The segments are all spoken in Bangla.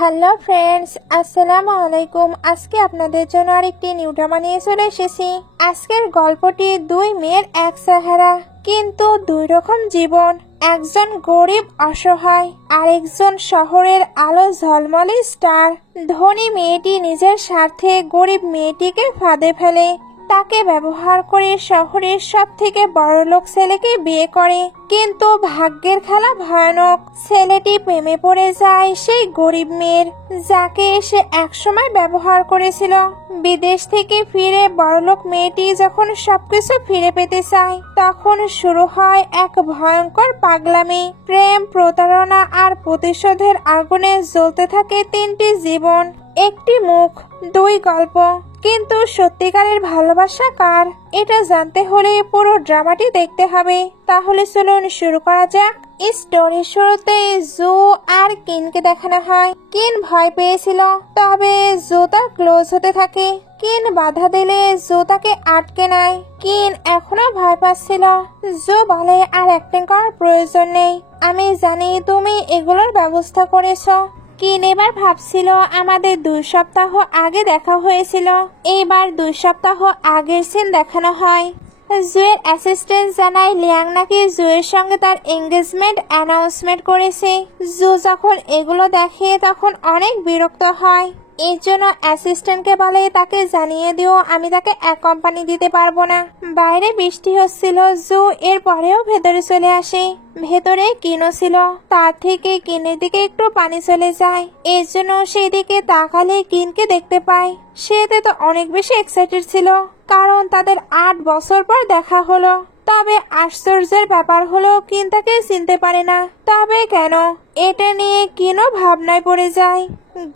হ্যালো ফ্রেন্ডস, আসসালামু আলাইকুম। আজকে আপনাদের জন্য আরেকটি নিউ ড্রামা নিয়ে চলে এসেছি। আজকের গল্পটি দুই মেয়ের এক চেহারা, কিন্তু দুই রকম জীবন। একজন গরিব অসহায়, আরেকজন শহরের আলো ঝলমলে স্টার। ধনী মেয়েটি নিজের স্বার্থে গরিব মেয়েটিকে ফাঁদে ফেলে, তাকে ব্যবহার করে শহরের সব থেকে বড়লোক ছেলেকে বিয়ে করে। কিন্তু ভাগ্যের খেলা ভয়ানক, ছেলেটি প্রেমে পড়ে যায় সেই গরিব মেয়ের, যাকে সে একসময় ব্যবহার করেছিল। বিদেশ থেকে ফিরে বড়লোক মেয়েটি যখন সবকিছু ফিরে পেতে চায়, তখন শুরু হয় এক ভয়ঙ্কর পাগলামি। প্রেম, প্রতারণা আর প্রতিশোধের আগুনে জ্বলতে থাকে তিনটি জীবন, একটি মুখ, দুই গল্প। কিন্তু সত্যিকারের ভালোবাসা কার, এটা জানতে হলে পুরো ড্রামাটি দেখতে হবে। তাহলে চলুন শুরু করা যাক। স্টোরির শুরুতে জু আর কিনকে দেখানো হয়। কিন ভয় পেয়েছিল, তবে জু তার ক্লোজ হতে থাকে। কিন বাধা দিলে জু তাকে আটকে নেয়। কিন এখনো ভয় পাচ্ছিল। জু বলে, আর অ্যাক্টিং করার প্রয়োজন নেই, আমি জানি তুমি এগুলোর ব্যবস্থা করেছো। কিন এবার ভাবছিল আমাদের 2 সপ্তাহ আগে দেখা হয়েছিল। এবার 2 সপ্তাহ আগের সিন দেখানো হয়। জুয়ের অ্যাসিস্ট্যান্ট জানায় লিয়াং নাকি জুয়ের সঙ্গে তার এঙ্গেজমেন্ট অ্যানাউন্সমেন্ট করেছে। জু যখন এগুলো দেখে তখন অনেক বিরক্ত হয়। এর জন্য অ্যাসিস্ট্যান্টকে বলে তাকে জানিয়ে দিও আমি তাকে এক কোম্পানি দিতে পারবো না। বাইরে বৃষ্টি হচ্ছিল। জু এর পরেও ভেতরে চলে আসে। ভেতরে কিনও ছিল, তার থেকে কিনের দিকে একটু পানি চলে যায়। এর জন্য সেই দিকে তাকালে কিনকে দেখতে পায়। সে তো অনেক বেশি এক্সাইটেড ছিল, কারণ তাদের 8 বছর পর দেখা হলো। তবে আশ্চর্যের ব্যাপার হলো কিন তাকে চিনতে পারে না। তবে কেন, এটা নিয়ে কিনও ভাবনায় পড়ে যায়।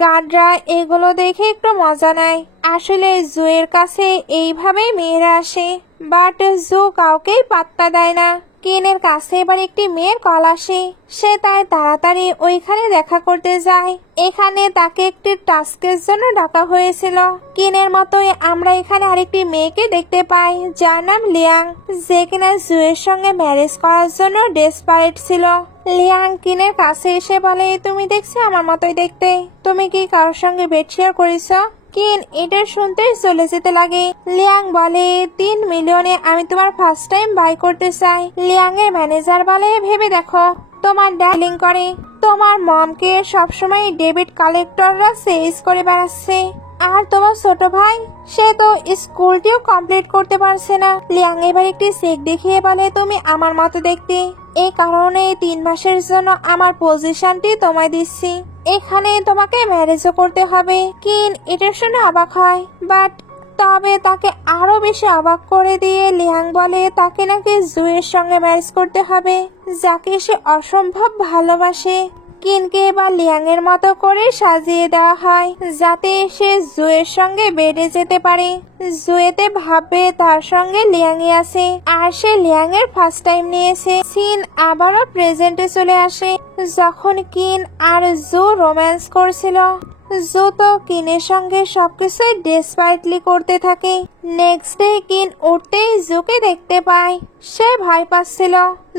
গার্ডরা এগুলো দেখে একটু মজা নেয়। আসলে জুয়ের কাছে এইভাবেই মেয়েরা আসে, বাট জু কাউকেই পাত্তা দেয় না। কিনের কাছে এবার একটি মেয়ের কল আসে। সে তাই তাড়াতাড়ি ওইখানে দেখা করতে যায়। এখানে তাকে একটি টাস্কের জন্য ডাকা হয়েছিল। কিনের মতোই আমরা এখানে আরেকটি মেয়েকে দেখতে পাই, যার নাম লিয়াং, যে কিনা জুয়ের সঙ্গে ম্যারেজ করার জন্য ডেসপারেট ছিল। লিয়াং কিনের কাছে এসে বলে, তুমি দেখছি আমার মতোই দেখতে, তুমি কি কারোর সঙ্গে বেড শেয়ার করেছ? কিন এটা শুনতে চলে যেতে লাগে। লিয়াং বলে, 3 মিলিয়নে আমি তোমার ফার্স্ট টাইম বাই করতে চাই। লিয়াং এর ম্যানেজার বলে, ভেবে দেখো, তোমার ডার্লিং করে, তোমার মমকে সবসময় ডেবিট কালেক্টররা সেজ করে বেড়াচ্ছে, আর তোমার ছোট ভাই সে তো স্কুলটিও কমপ্লিট করতে পারছে না। লিয়াং এবার একটি চেক দেখিয়ে বলে, তুমি আমার মতো দেখতে, এই কারণে 3 মাসের জন্য আমার পজিশনটি তোমায় দিচ্ছি, এখানে তোমাকে ম্যারেজও করতে হবে। কিন এটা শুনে অবাক হয়, বাট তবে তাকে আরো বেশি অবাক করে দিয়ে লিয়াং বলে তাকে নাকি জুয়ের সঙ্গে ম্যারেজ করতে হবে, যাকে সে অসম্ভব ভালোবাসে। কিনকে এবার লিয়াং এর মতো করে সাজিয়ে দেওয়া হয়, যাতে সে জুয়ের সঙ্গে বেডে যেতে পারে। জুয়েতে ভাববে তার সঙ্গে লিয়াংই আছে, আর সে লিয়াং এর ফার্স্ট টাইম নিয়েছে। সিন আবারও প্রেজেন্টে চলে আসে, যখন কিন আর জু রোম্যান্স করছিল। জু তো কিনের সঙ্গে সবকিছু ডেসপারেটলি করতে থাকে। নেক্সট ডে কিন উঠতেই জুকে দেখতে পায়। সে ভয় পাচ্ছিল।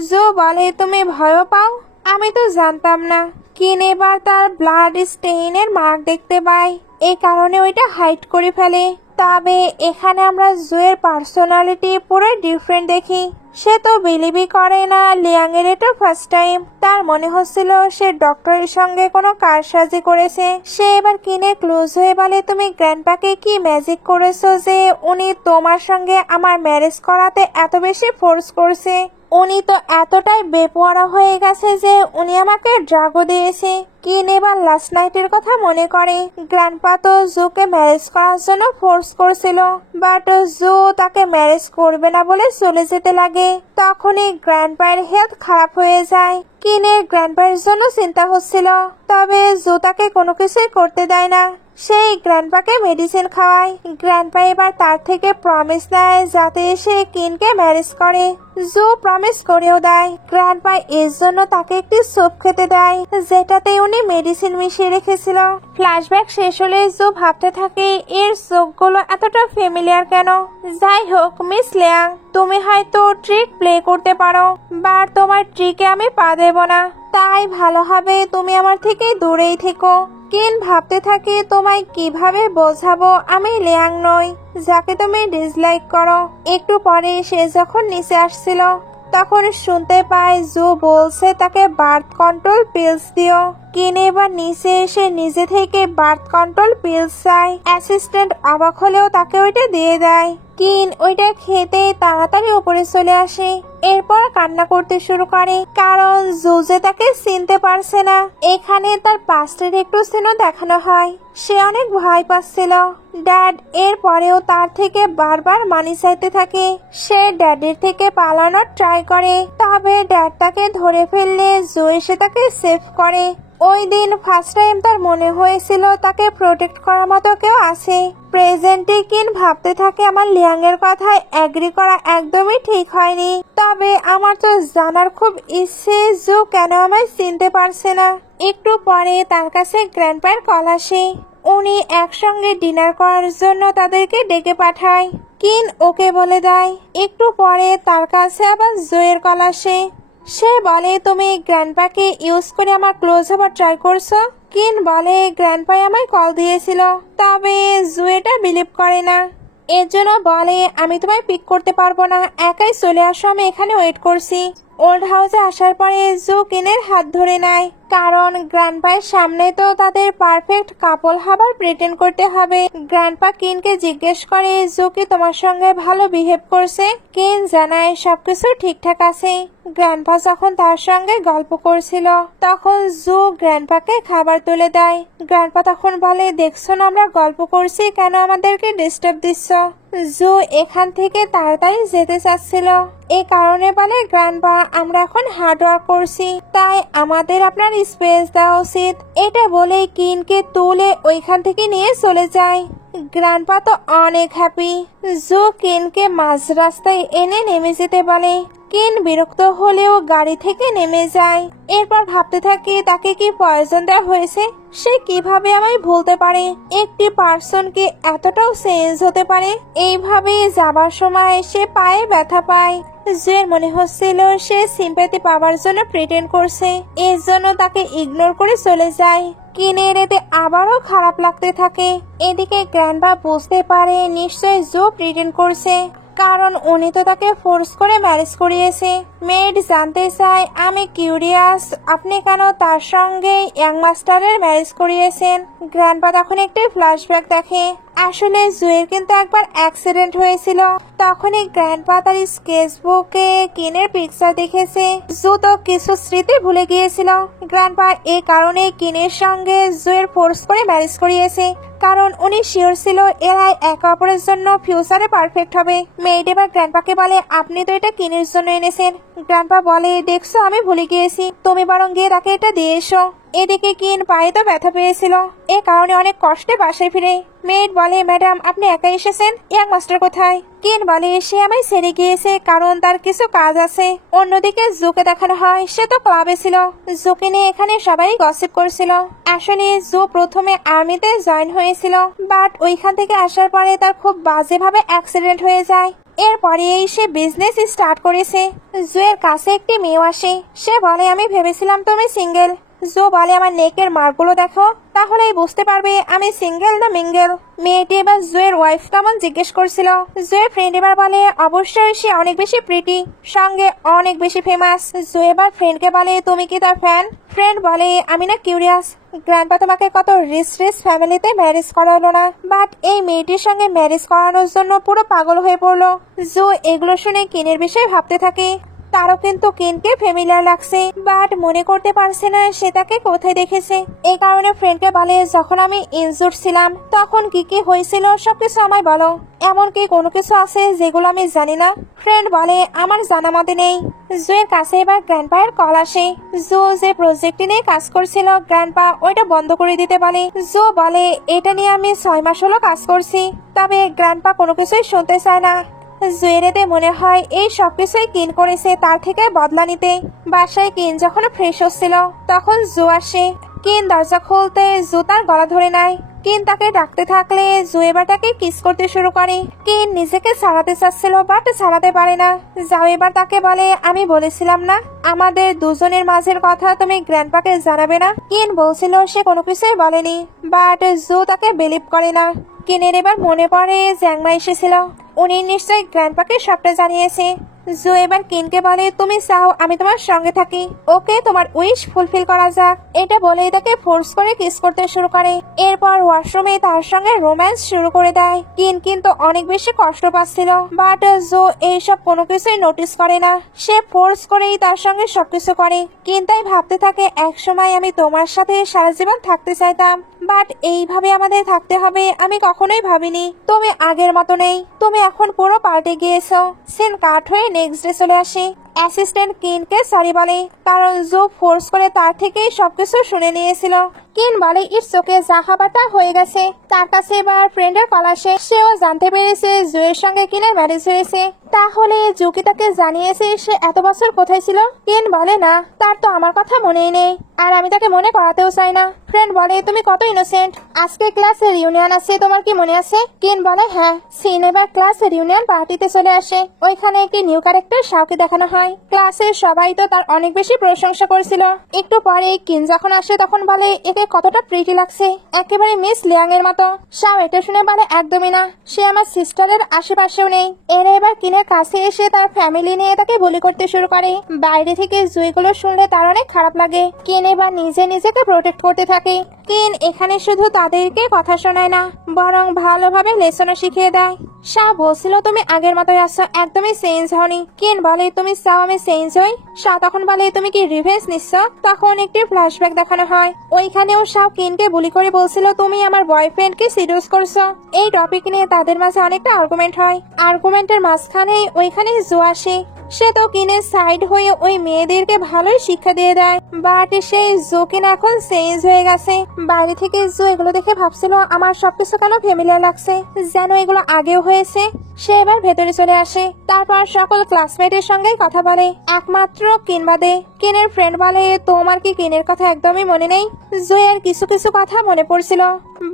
জু বলে, তুমি ভয়ও পাও? আমি তো জানতাম না। কিন এবার তার ব্লাড স্টেইনের মার্ক দেখতে পায়, এই কারণে ওইটা হাইড করে ফেলে। তবে এখানে আমরা জুয়ের পার্সোনালিটি পুরো ডিফারেন্ট দেখি। সে তো বিলিভই করে না লিয়াং এর এটা ফার্স্ট টাইম। তার মনে হচ্ছিল সে ডক্টরের সঙ্গে কোনো কারসাজি করেছে। সে এবার কিনে ক্লোজ হয়ে বলে, তুমি গ্র্যান্ডপাকে কি ম্যাজিক করেছো যে উনি তোমার সঙ্গে আমার ম্যারেজ করাতে এত বেশি ফোর্স করছে? উনি তো এতটাই বেপরোয়া হয়ে গেছে যে উনি আমাকে ড্রাগও দিয়েছে। কিন এবার লাস্ট নাইটের কথা মনে করে। গ্র্যান্ডপা তো জুকে ম্যারেজ করার জন্য ফোর্স করছিল, বাট জু তাকে ম্যারেজ করবে না বলে চলে যেতে লাগে। তখনই গ্র্যান্ডপায়ের হেলথ খারাপ হয়ে যায়। কিনের গ্র্যান্ডপায়ের জন্য চিন্তা হচ্ছিল, তবে জু তাকে কোনো কিছুই করতে দেয় না। সেই গ্র্যান্ডপাকে মেডিসিন খাওয়ায়। গ্র্যান্ডপা এবার তার থেকে প্রমিস নেয় যাতে সে কিনকে ম্যারেজ করে। জু প্রমিস করেও দেয়। গ্র্যান্ডপা এর জন্য তাকে একটি স্যুপ খেতে দেয়, যেটাতে উনি মেডিসিন মিশিয়ে রেখেছিল। ফ্ল্যাশব্যাক শেষ হলে জু ভাবতে থাকে এর চোখগুলো এতটা ফ্যামিলিয়ার কেন। যাই হোক, মিস লিয়াং, তুমি হয়তো ট্রিক প্লে করতে পারো, বাট তোমার ট্রিকে আমি পা দেব না। তাই ভালো হবে তুমি আমার থেকে দূরেই থেকো। কিন ভাবতে থাকে তোমায় কিভাবে বোঝাবো আমি লিয়াং নই যাকে তুমি ডিসলাইক করো। একটু পরে সে যখন নিচে আসছিল তখন শুনতে পায় জু বলছে তাকে বার্থ কন্ট্রোল পিলস দিও। কিন এবার নিচে এসে নিজে থেকে বার্থ কন্ট্রোল পিলস চায়। অ্যাসিস্ট্যান্ট অবাক হলেও তাকে ওইটা দিয়ে দেয়। কিন ওইটা খেতে তাড়াতাড়ি উপরে চলে আসে। এরপর কান্না করতে শুরু করে কারণ জুজে তাকে চিনতে পারছে না। এখানে তার পাস্টের একটু সিন দেখানো হয়। সে অনেক ভয় পাচ্ছিল। ড্যাড এর পরেও তার থেকে বারবার মানি চাইতে থাকে। সে ড্যাডির থেকে পালানোর ট্রাই করে, তবে ড্যাড তাকে ধরে ফেললে জু এসে তাকে সেভ করে। ওই দিন ফার্স্ট টাইম তার মনে হয়েছিল তাকে প্রোটেক্ট করার মতো কেউ আছে। প্রেজেন্টে কিন ভাবতে থাকে আমার লিয়াং এর কথায় এগ্রি করা একদমই ঠিক হয়নি, তবে আমার তো জানার খুব ইচ্ছে জু কেন আমায় চিনতে পারছে না। একটু পরে তার কাছে গ্র্যান্ডপার কল আসে। উনি একসঙ্গে ডিনার করার জন্য তাদেরকে ডেকে পাঠায়। কিন ওকে বলে দেয়। একটু পরে তার কাছে আবার জুয়ের কল আসে। সে বলে তুমি গ্র্যান্ডপাকে ইউজ করে আমার ক্লোজ হবার ট্রাই করছো। কিন বলে গ্র্যান্ডপা আমায় কল দিয়েছিল, তবে জু এটা বিলিভ করে না। এর জন্য বলে আমি তোমায় পিক করতে পারবো না, একাই চলে আসো, আমি এখানে ওয়েট করছি। ওল্ড হাউসে আসার পরে জু কিনের হাত ধরে নেয়, কারণ গ্র্যান্ডপায়ের সামনে তো তাদের পারফেক্ট কাপল হবার প্রিটেন্ড করতে হবে। গ্র্যান্ডপা কিনকে জিজ্ঞেস করে জু কি তোমার সঙ্গে ভালো বিহেভ করছে। কিন জানায় সবকিছু ঠিকঠাক আছে। গ্র্যান্ডপা যখন তার সঙ্গে গল্প করছিল তখন জু গ্র্যান্ডপাকে খাবার তুলে দেয়। গ্র্যান্ডপা তখন বলে দেখছো না আমরা গল্প করছি, কেন আমাদেরকে ডিস্টার্ব দিচ্ছ। জু এখান থেকে তাড়াতাড়ি যেতে চাচ্ছিল। এই কারণে বলে গ্র্যান্ডপা আমরা এখন হার্ড ওয়ার্ক করছি, তাই আমাদের আপনার স্পেস দেওয়া উচিত। এটা বলে কিনকে তুলে ওইখান থেকে নিয়ে চলে যায়। গ্র্যান্ডপা তো অনেক হ্যাপি। জু কিনকে মাঝ রাস্তায় এনে নেমে যেতে বলে। কিন বিরক্ত হলেও গাড়ি থেকে নেমে যায়। এরপর ভাবতে থাকে তাকে কি পয়জন দেওয়া হয়েছে। সে কিভাবে আমায় ভুলতে পারে, একটি পার্সন কি এতটাও চেঞ্জ হতে পারে। এইভাবে যাবার সময় সে পায়ে ব্যথা পায়। জুয়ের মনে হচ্ছিল সে সিম্প্যাথি পাওয়ার জন্য প্রিটেন্ড করছে, এর জন্য তাকে ইগনোর করে চলে যায়। কিনের এতে আবারও খারাপ লাগতে থাকে। এদিকে গ্র্যান্ডপা বুঝতে পারে নিশ্চয় জু প্রিটেন্ড করছে, কারণ উনি তো তাকে ফোর্স করে ম্যারেজ করিয়েছে। মেড জানতে চায় আমি কিউরিয়াস আপনি কেন তার সঙ্গে ইয়াং মাস্টারের ম্যারেজ করিয়েছেন। গ্র্যান্ডপা তখন একটি ফ্ল্যাশব্যাক দেখে। আসলে জুয়ের কিন্তু একবার অ্যাক্সিডেন্ট হয়েছিল, তখনই গ্র্যান্ডপা তার স্কেচবুকে কিনের পিকচার দেখেছে। জু তো কিছু স্মৃতি ভুলে গিয়েছিল। গ্র্যান্ডপা এই কারণে কিনের সঙ্গে জুয়ের ফোর্স করে ম্যারেজ করিয়েছে, কারণ উনি শিওর ছিল এরা একে অপরের জন্য ফিউচারে পারফেক্ট হবে। মেয়েড এবার গ্র্যান্ডপাকে বলে আপনি তো এটা কিনের জন্য এনেছেন। গ্র্যান্ডপা বলে দেখছো আমি ভুলে গিয়েছি, তুমি বরং গিয়ে তাকে এটা দিয়ে এসো। এদিকে কিন পায়ে তো ব্যথা পেয়েছিল, এ কারণে অনেক কষ্টে বাসায় ফিরে। মেয়েড বলে ম্যাডাম আপনি একা এসেছেন, ইয়াং মাস্টার কোথায়। কিন বলে সে আমায় ছেড়ে গিয়েছে কারণ তার কিছু কাজ আছে। অন্যদিকে জুকে দেখানো হয় সে তো ক্লাবে ছিল। জুকে নিয়ে এখানে সবাই গসিপ করছিল। আসলে জু প্রথমে আর্মিতে জয়েন হয়েছিল, বাট ওইখান থেকে আসার পরে তার খুব বাজেভাবে অ্যাক্সিডেন্ট হয়ে যায়। এরপরে সে বিজনেস স্টার্ট করেছে। জুয়ের কাছে একটি মেয়ে আসে, সে বলে আমি ভেবেছিলাম তুমি সিঙ্গেল। জো বলে আমার নেকের মার্কগুলো দেখো, তাহলেই বুঝতে পারবে আমি সিঙ্গেল না মিঙ্গেল। মেয়েটি এবার জুয়ের ওয়াইফ কেমন জিজ্ঞেস করছিল। জুয়ের ফ্রেন্ড এবার বলে অবশ্যই সে অনেক বেশি প্রিটি, সঙ্গে অনেক বেশি ফেমাস। জু এবার ফ্রেন্ডকে বলে তুমি কি তার ফ্যান। ফ্রেন্ড বলে আমি না কিউরিয়াস, গ্র্যান্ডপা তোমাকে কত রিচ ফ্যামিলিতে ম্যারেজ করালো না, বাট এই মেয়েটির সঙ্গে ম্যারেজ করানোর জন্য পুরো পাগল হয়ে পড়লো। জু এগুলো শুনে কিনের বিষয়ে ভাবতে থাকে। তারও কিন্তু কিনকে ফ্যামিলিয়ার লাগছে, বাট মনে করতে পারছে না সে তাকে কোথায় দেখেছে। এই কারণে ফ্রেন্ডকে বলে যখন আমি ইনজুর্ড ছিলাম তখন কি কি হয়েছিল সবকিছু আমায় বলো, এমনকি কোনো কিছু আছে যেগুলো আমি জানি না। ফ্রেন্ড বলে আমার জানা মতে নেই। জুয়ের কাছে এবার গ্র্যান্ডপায়ের কল আসে। জু যে প্রজেক্টটি নিয়ে কাজ করছিল গ্র্যান্ডপা ওইটা বন্ধ করে দিতে বলে। জু বলে এটা নিয়ে আমি 6 মাস হলো কাজ করছি, তবে গ্র্যান্ডপা কোনো কিছুই শুনতে চায় না। জুয়েরেতে মনে হয় এই সবকিছুই কিন করেছে তার থেকে বদলা নিতে। বাসায় কিন যখন ফ্রেশ হচ্ছিল তখন জু আসে। কিন দরজা খুলতে জু তার গলা ধরে নেয়। কিন তাকে ডাকতে থাকলে জো এবার তাকে কিস করতে শুরু করে। কিন নিজেকে ছাড়াতে চাচ্ছিল বাট ছাড়াতে পারে না। যাও এবার তাকে বলে আমি বলেছিলাম না আমাদের দুজনের মাঝের কথা তুমি গ্র্যান্ডপাকে জানাবে না। কিন বলছিল সে কোনো কিছুই বলেনি, বাট জো তাকে বিলিভ করে না। কিনের এবার মনে পড়ে জ্যাংমা এসেছিল, উনি নিশ্চয়ই গ্র্যান্ডপাকে সবটা জানিয়েছে। জো এবার কিনকে বলে তুমি চাও আমি তোমার সঙ্গে থাকি, ওকে তোমার উইশ ফুলফিল করা যাক। এটা বলেই তাকে ফোর্স করে কিস করতে শুরু করে। এরপর ওয়াশরুমে তার সঙ্গে রোম্যান্স শুরু করে দেয়। কিন কিন্তু অনেক বেশি কষ্ট পাচ্ছিল, বাট জো এইসব কোনো কিছুই নোটিস করে না। সে ফোর্স করেই তার সঙ্গে সবকিছু করে। কিন তাই ভাবতে থাকে একসময় আমি তোমার সাথে সারা জীবন থাকতে চাইতাম, বাট এইভাবে আমাদের থাকতে হবে আমি কখনোই ভাবিনি। তুমি আগের মতো নেই, তুমি এখন পুরো পাল্টে গিয়েছো। সিন কাট হয়ে নেক্সট ডে চলে আসে। অ্যাসিস্ট্যান্ট কিনকে সরি বলে, কারণ জো ফোর্স করে তার থেকেই সবকিছু শুনে নিয়েছিল। কিন বলে ইটস ওকে, যা হবারটা হয়ে গেছে। তার কাছে এবার ফ্রেন্ডের কল আসে, সেও জানতে পেরেছে জোয়ের সঙ্গে কিনের ম্যারেজ হয়েছে। তাহলে জো কি তাকে জানিয়েছে সে এত বছর কোথায় ছিল? কিন বলে না, তার তো আমার কথা মনেই নেই, আর আমি তাকে মনে করাতেও চাই না। ফ্রেন্ড বলে তুমি কত ইনোসেন্ট, আজকে ক্লাসে রিউনিয়ন আছে তোমার কি মনে আছে? কিন বলে হ্যাঁ। সিন এবার ক্লাসে রিউনিয়ন পার্টিতে চলে আসে। ওইখানে একটি নিউ ক্যারেক্টার শাওকে দেখানো হয়। ক্লাসের সবাই তো তার অনেক বেশি প্রশংসা করেছিল। একটু পরে কিন যখন আসে তখন বলে একে কতটা প্রিটি লাগছে, একেবারে মিস লিয়াং এর মতো। শাও এটা শুনে বলে একদমই না, সে আমার সিস্টারের আশেপাশেও নেই। এরা এবার কিনের কাছে এসে তার ফ্যামিলি নিয়ে তাকে বুলি করতে শুরু করে। বাইরে থেকে জুইগুলো শুনলে তার অনেক খারাপ লাগে। কিন এবার নিজে নিজেকে প্রোটেক্ট করতে থাকে। কিন এখানে শুধু তাদেরকে কথা শোনায় না, বরং ভালোভাবে লেসনও শিখিয়ে দেয়। শাহ বলছিল তুমি আগের মতোই আছো, একদমই চেঞ্জ হওনি। কিন বলে তুমি চাও আমি চেঞ্জ হই? শাহ তখন বলে তুমি কি রিভেঞ্জ নিচ্ছ? তখন একটি ফ্ল্যাশব্যাক দেখানো হয়। ওইখানেও শাহ কিনকে বুলি করে বলছিল তুমি আমার বয়ফ্রেন্ডকে সিডিউস করছো। এই টপিক নিয়ে তাদের মাঝে অনেকটা আর্গুমেন্ট হয়। আর্গুমেন্টের মাঝখানে ওইখানে জো আসে। সে তো কিনের সাইড হয়ে ওই মেয়েদেরকে ভালোই শিক্ষা দিয়ে দেয়, বাট সেই জো কিনা এখন চেঞ্জ হয়ে গেছে। বাইরে থেকে জো এগুলো দেখে ভাবছিল আমার সবকিছু কেন ফ্যামিলিয়ার লাগছে, যেন এগুলো আগেও হয়েছে। সে এবার ভেতরে চলে আসে, তারপর সকল ক্লাসমেটের সঙ্গে কথা বলে, একমাত্র কিন বাদে। কিনের ফ্রেন্ড বলে তোমার কি কিনের কথা একদমই মনে নেই? জোয়ের কিছু কিছু কথা মনে পড়ছিল,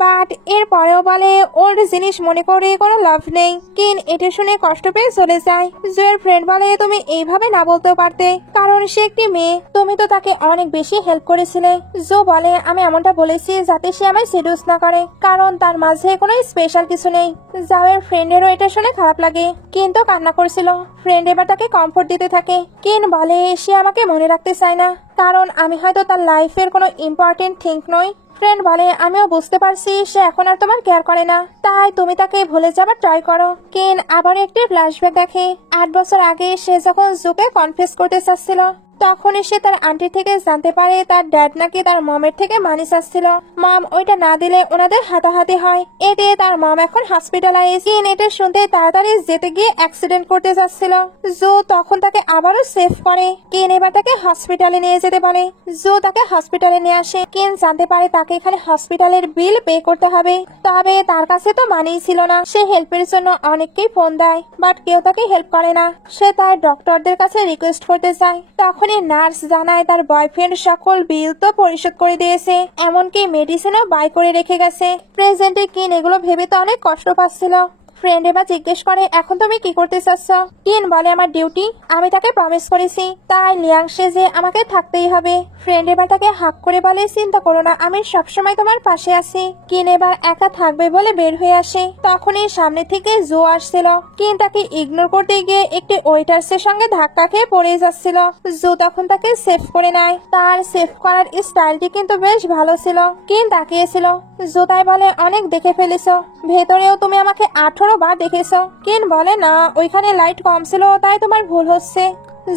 বাট এর পরেও বলে ওল্ড জিনিস মনে করে কোনো লাভ নেই। কিন এটা শুনে কষ্ট পেয়ে চলে যায়। জোয়ের ফ্রেন্ড বলে তুমি এইভাবে না বলতেও পারতে, কারণ সে একটি মেয়ে, তুমি তো তাকে অনেক বেশি হেল্প করেছিলে। জো বলে আমি এমনটা বলেছি যাতে সে আমায় সিডিউস না করে, কারণ তার মাঝে কোনো স্পেশাল কিছু নেই। জাওয়ের ফ্রেন্ডেরও এটা শুনে খারাপ লাগে, কিন্তু কান্না করছিল। ফ্রেন্ড এবার তাকে কমফোর্ট দিতে থাকে। কিন বলে সে আমাকে মনে রাখতে চায় না, কারণ আমি হয়তো তার লাইফের কোনো ইম্পর্টেন্ট থিং নই। ফ্রেন্ড বলে আমিও বুঝতে পারছি সে এখন আর তোমার কেয়ার করে না, তাই তুমি তাকে ভুলে যাবার ট্রাই করো। কিন আবার একটি ফ্ল্যাশব্যাক দেখে। 8 বছর আগে সে যখন জোকে কনফেস করতে চাচ্ছিল, তখন সে তার আন্টি থেকে জানতে পারে তার ড্যাড নাকি তার মমের থেকে মানি চাচ্ছিল। মম ওইটা না দিলে ওনাদের হাতাহাতি হয়। এতে তার মম এখন হসপিটালাইজ। কিন এটা শুনতে তাড়াতাড়ি যেতে গিয়ে অ্যাক্সিডেন্ট করতে যাচ্ছিল। জো তখন তাকে আবারও সেভ করে। কিন এবার তাকে হসপিটালে নিয়ে যেতে বলে। জো তাকে হসপিটালে নিয়ে আসে। কিন জানতে পারে তাকে এখানে হসপিটালের বিল পে করতে হবে, তবে তার কাছে তো মানিই ছিল না। সে হেল্পের জন্য অনেককেই ফোন দেয়, বাট কেউ তাকে হেল্প করে না। সে তার ডক্টরদের কাছে রিকোয়েস্ট করতে চায়। তখন নার্স জানায় তার বয়ফ্রেন্ড সকল বিল তো পরিশোধ করে দিয়েছে, এমনকি মেডিসিনও বাই করে রেখে গেছে। প্রেজেন্টে কিন এগুলো ভেবে তো অনেক কষ্ট পাচ্ছিল। ফ্রেন্ড এবার জিজ্ঞেস করে এখন তুমি কি করতে চাচ্ছ? কিন বলে আমার ডিউটি, আমি তাকে প্রমিস করেছি, তাই লিয়াং সেজে আমাকে থাকতেই হবে। ফ্রেন্ড এবার তাকে হাক করে বলে চিন্তা করো না, আমি সবসময় তোমার পাশে আছি। কিন এবার একা থাকবে বলে বের হয়ে আসে। তখনই সামনে থেকে জো আসছিল। কিন তাকে ইগনোর করতে গিয়ে একটি ওয়েটার্সের সঙ্গে ধাক্কা খেয়ে পড়ে যাচ্ছিল। জো তখন তাকে সেভ করে নেয়। তার সেভ করার স্টাইলটি কিন্তু বেশ ভালো ছিল। কিন তাকিয়েছিল। জো তাই বলে অনেক দেখে ফেলেছো, ভেতরেও তুমি আমাকে 18 বার দেখেছো। কিন বলে না, ওইখানে লাইট কম ছিল তাই তোমার ভুল হচ্ছে।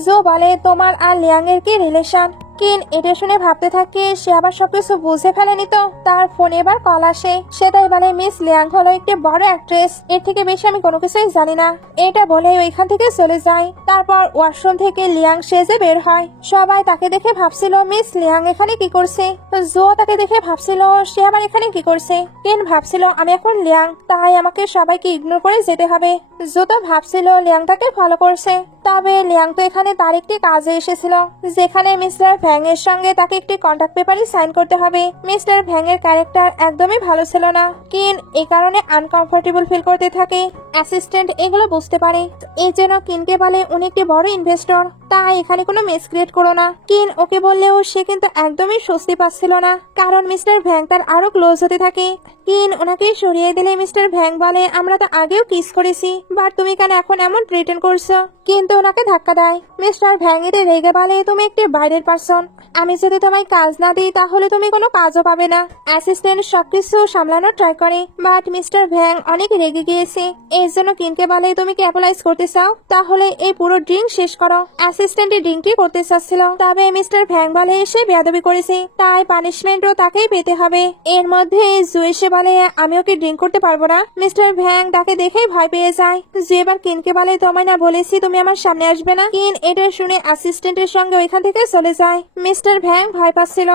জো বলে তোমার আর লিয়াং এর কি রিলেশন? কিন এটা শুনে ভাবতে থাকে সে আবার সবকিছু বুঝে ফেলেনি তো। তার ফোনে এবার কল আসে। সে তাই বলে মিস লিয়াং হলো একটি বড় অ্যাক্ট্রেস, এর থেকে বেশি আমি কোনো কিছুই জানি না। এটা বলে ওইখান থেকে চলে যায়। তারপর ওয়াশরুম থেকে লিয়াং সেজে বের হয়। সবাই তাকে দেখে ভাবছিল মিস লিয়াং এখানে কি করছে। জো তাকে দেখে ভাবছিল সে আবার এখানে কি করছে। কিন ভাবছিল আমি এখন লিয়াং, তাই আমাকে সবাইকে ইগনোর করে যেতে হবে। জো তো ভাবছিল লিয়াং তাকে ফলো করছে, তবে লিয়াং তো এখানে তার একটি কাজে এসেছিল, যেখানে মিস্টার ভ্যাং এর সঙ্গে তাকে একটি কন্ট্রাক্ট পেপারে সাইন করতে হবে। মিস্টার ভ্যাং এর ক্যারেক্টার একদমই ভালো ছিল না। কিন এই কারণে আনকমফোর্টেবল ফিল করতে থাকে। অ্যাসিস্ট্যান্ট এগুলো বুঝতে পারে, এই জন্য কিনকে বলে উনি একটি বড় ইনভেস্টর, তাই এখানে কোনো মেস ক্রিয়েট করো না। কিন ওকে বললেও সে কিন্তু একদমই স্বস্তি পাচ্ছিল না, কারণ মিস্টার ভ্যাং তার আরো ক্লোজ হতে থাকে। কিন ওনাকে সরিয়ে দিলে মিস্টার ভ্যাং বলে, আমরা তো আগেও কিস করেছি, বাট তুমি কেন এখন এমন প্রিটেন্ড করছো? কিন্তু ওনাকে ধাক্কা দেয়। মিস্টার ভ্যাং এতে রেগে বলে, তুমি একটি বাইরের পারসন, আমি যদি তোমায় কাজ না দিই তাহলে তুমি কোনো কাজও পাবে না। অ্যাসিস্ট্যান্ট সবকিছু সামলানোর ট্রাই করে, বাট মিস্টার ভ্যাং অনেক রেগে গিয়েছে। এর জন্য কিনকে বলে, তুমি কি অ্যাপোলাইজ করতে চাও? তাহলে এই পুরো ড্রিঙ্ক শেষ করো। অ্যাসিস্ট্যান্ট ড্রিঙ্কটি করতে চাচ্ছিল, তবে মিস্টার ভ্যাং বলে সে বেয়াদবি করেছে, তাই পানিশমেন্টও তাকেই পেতে হবে। এর মধ্যে জু এসে বলে, আমি ওকে ড্রিঙ্ক করতে পারবো না। মিস্টার ভ্যাং তাকে দেখেই ভয় পেয়ে যায়। জু এবার কিনকে বলে, তোমায় না বলেছি তুমি আমার সামনে আসবে না? কিন এটা শুনে অ্যাসিস্ট্যান্টের সঙ্গে ওইখান থেকে চলে যায়। মিস্টার ভ্যাং ভয় পাচ্ছিল।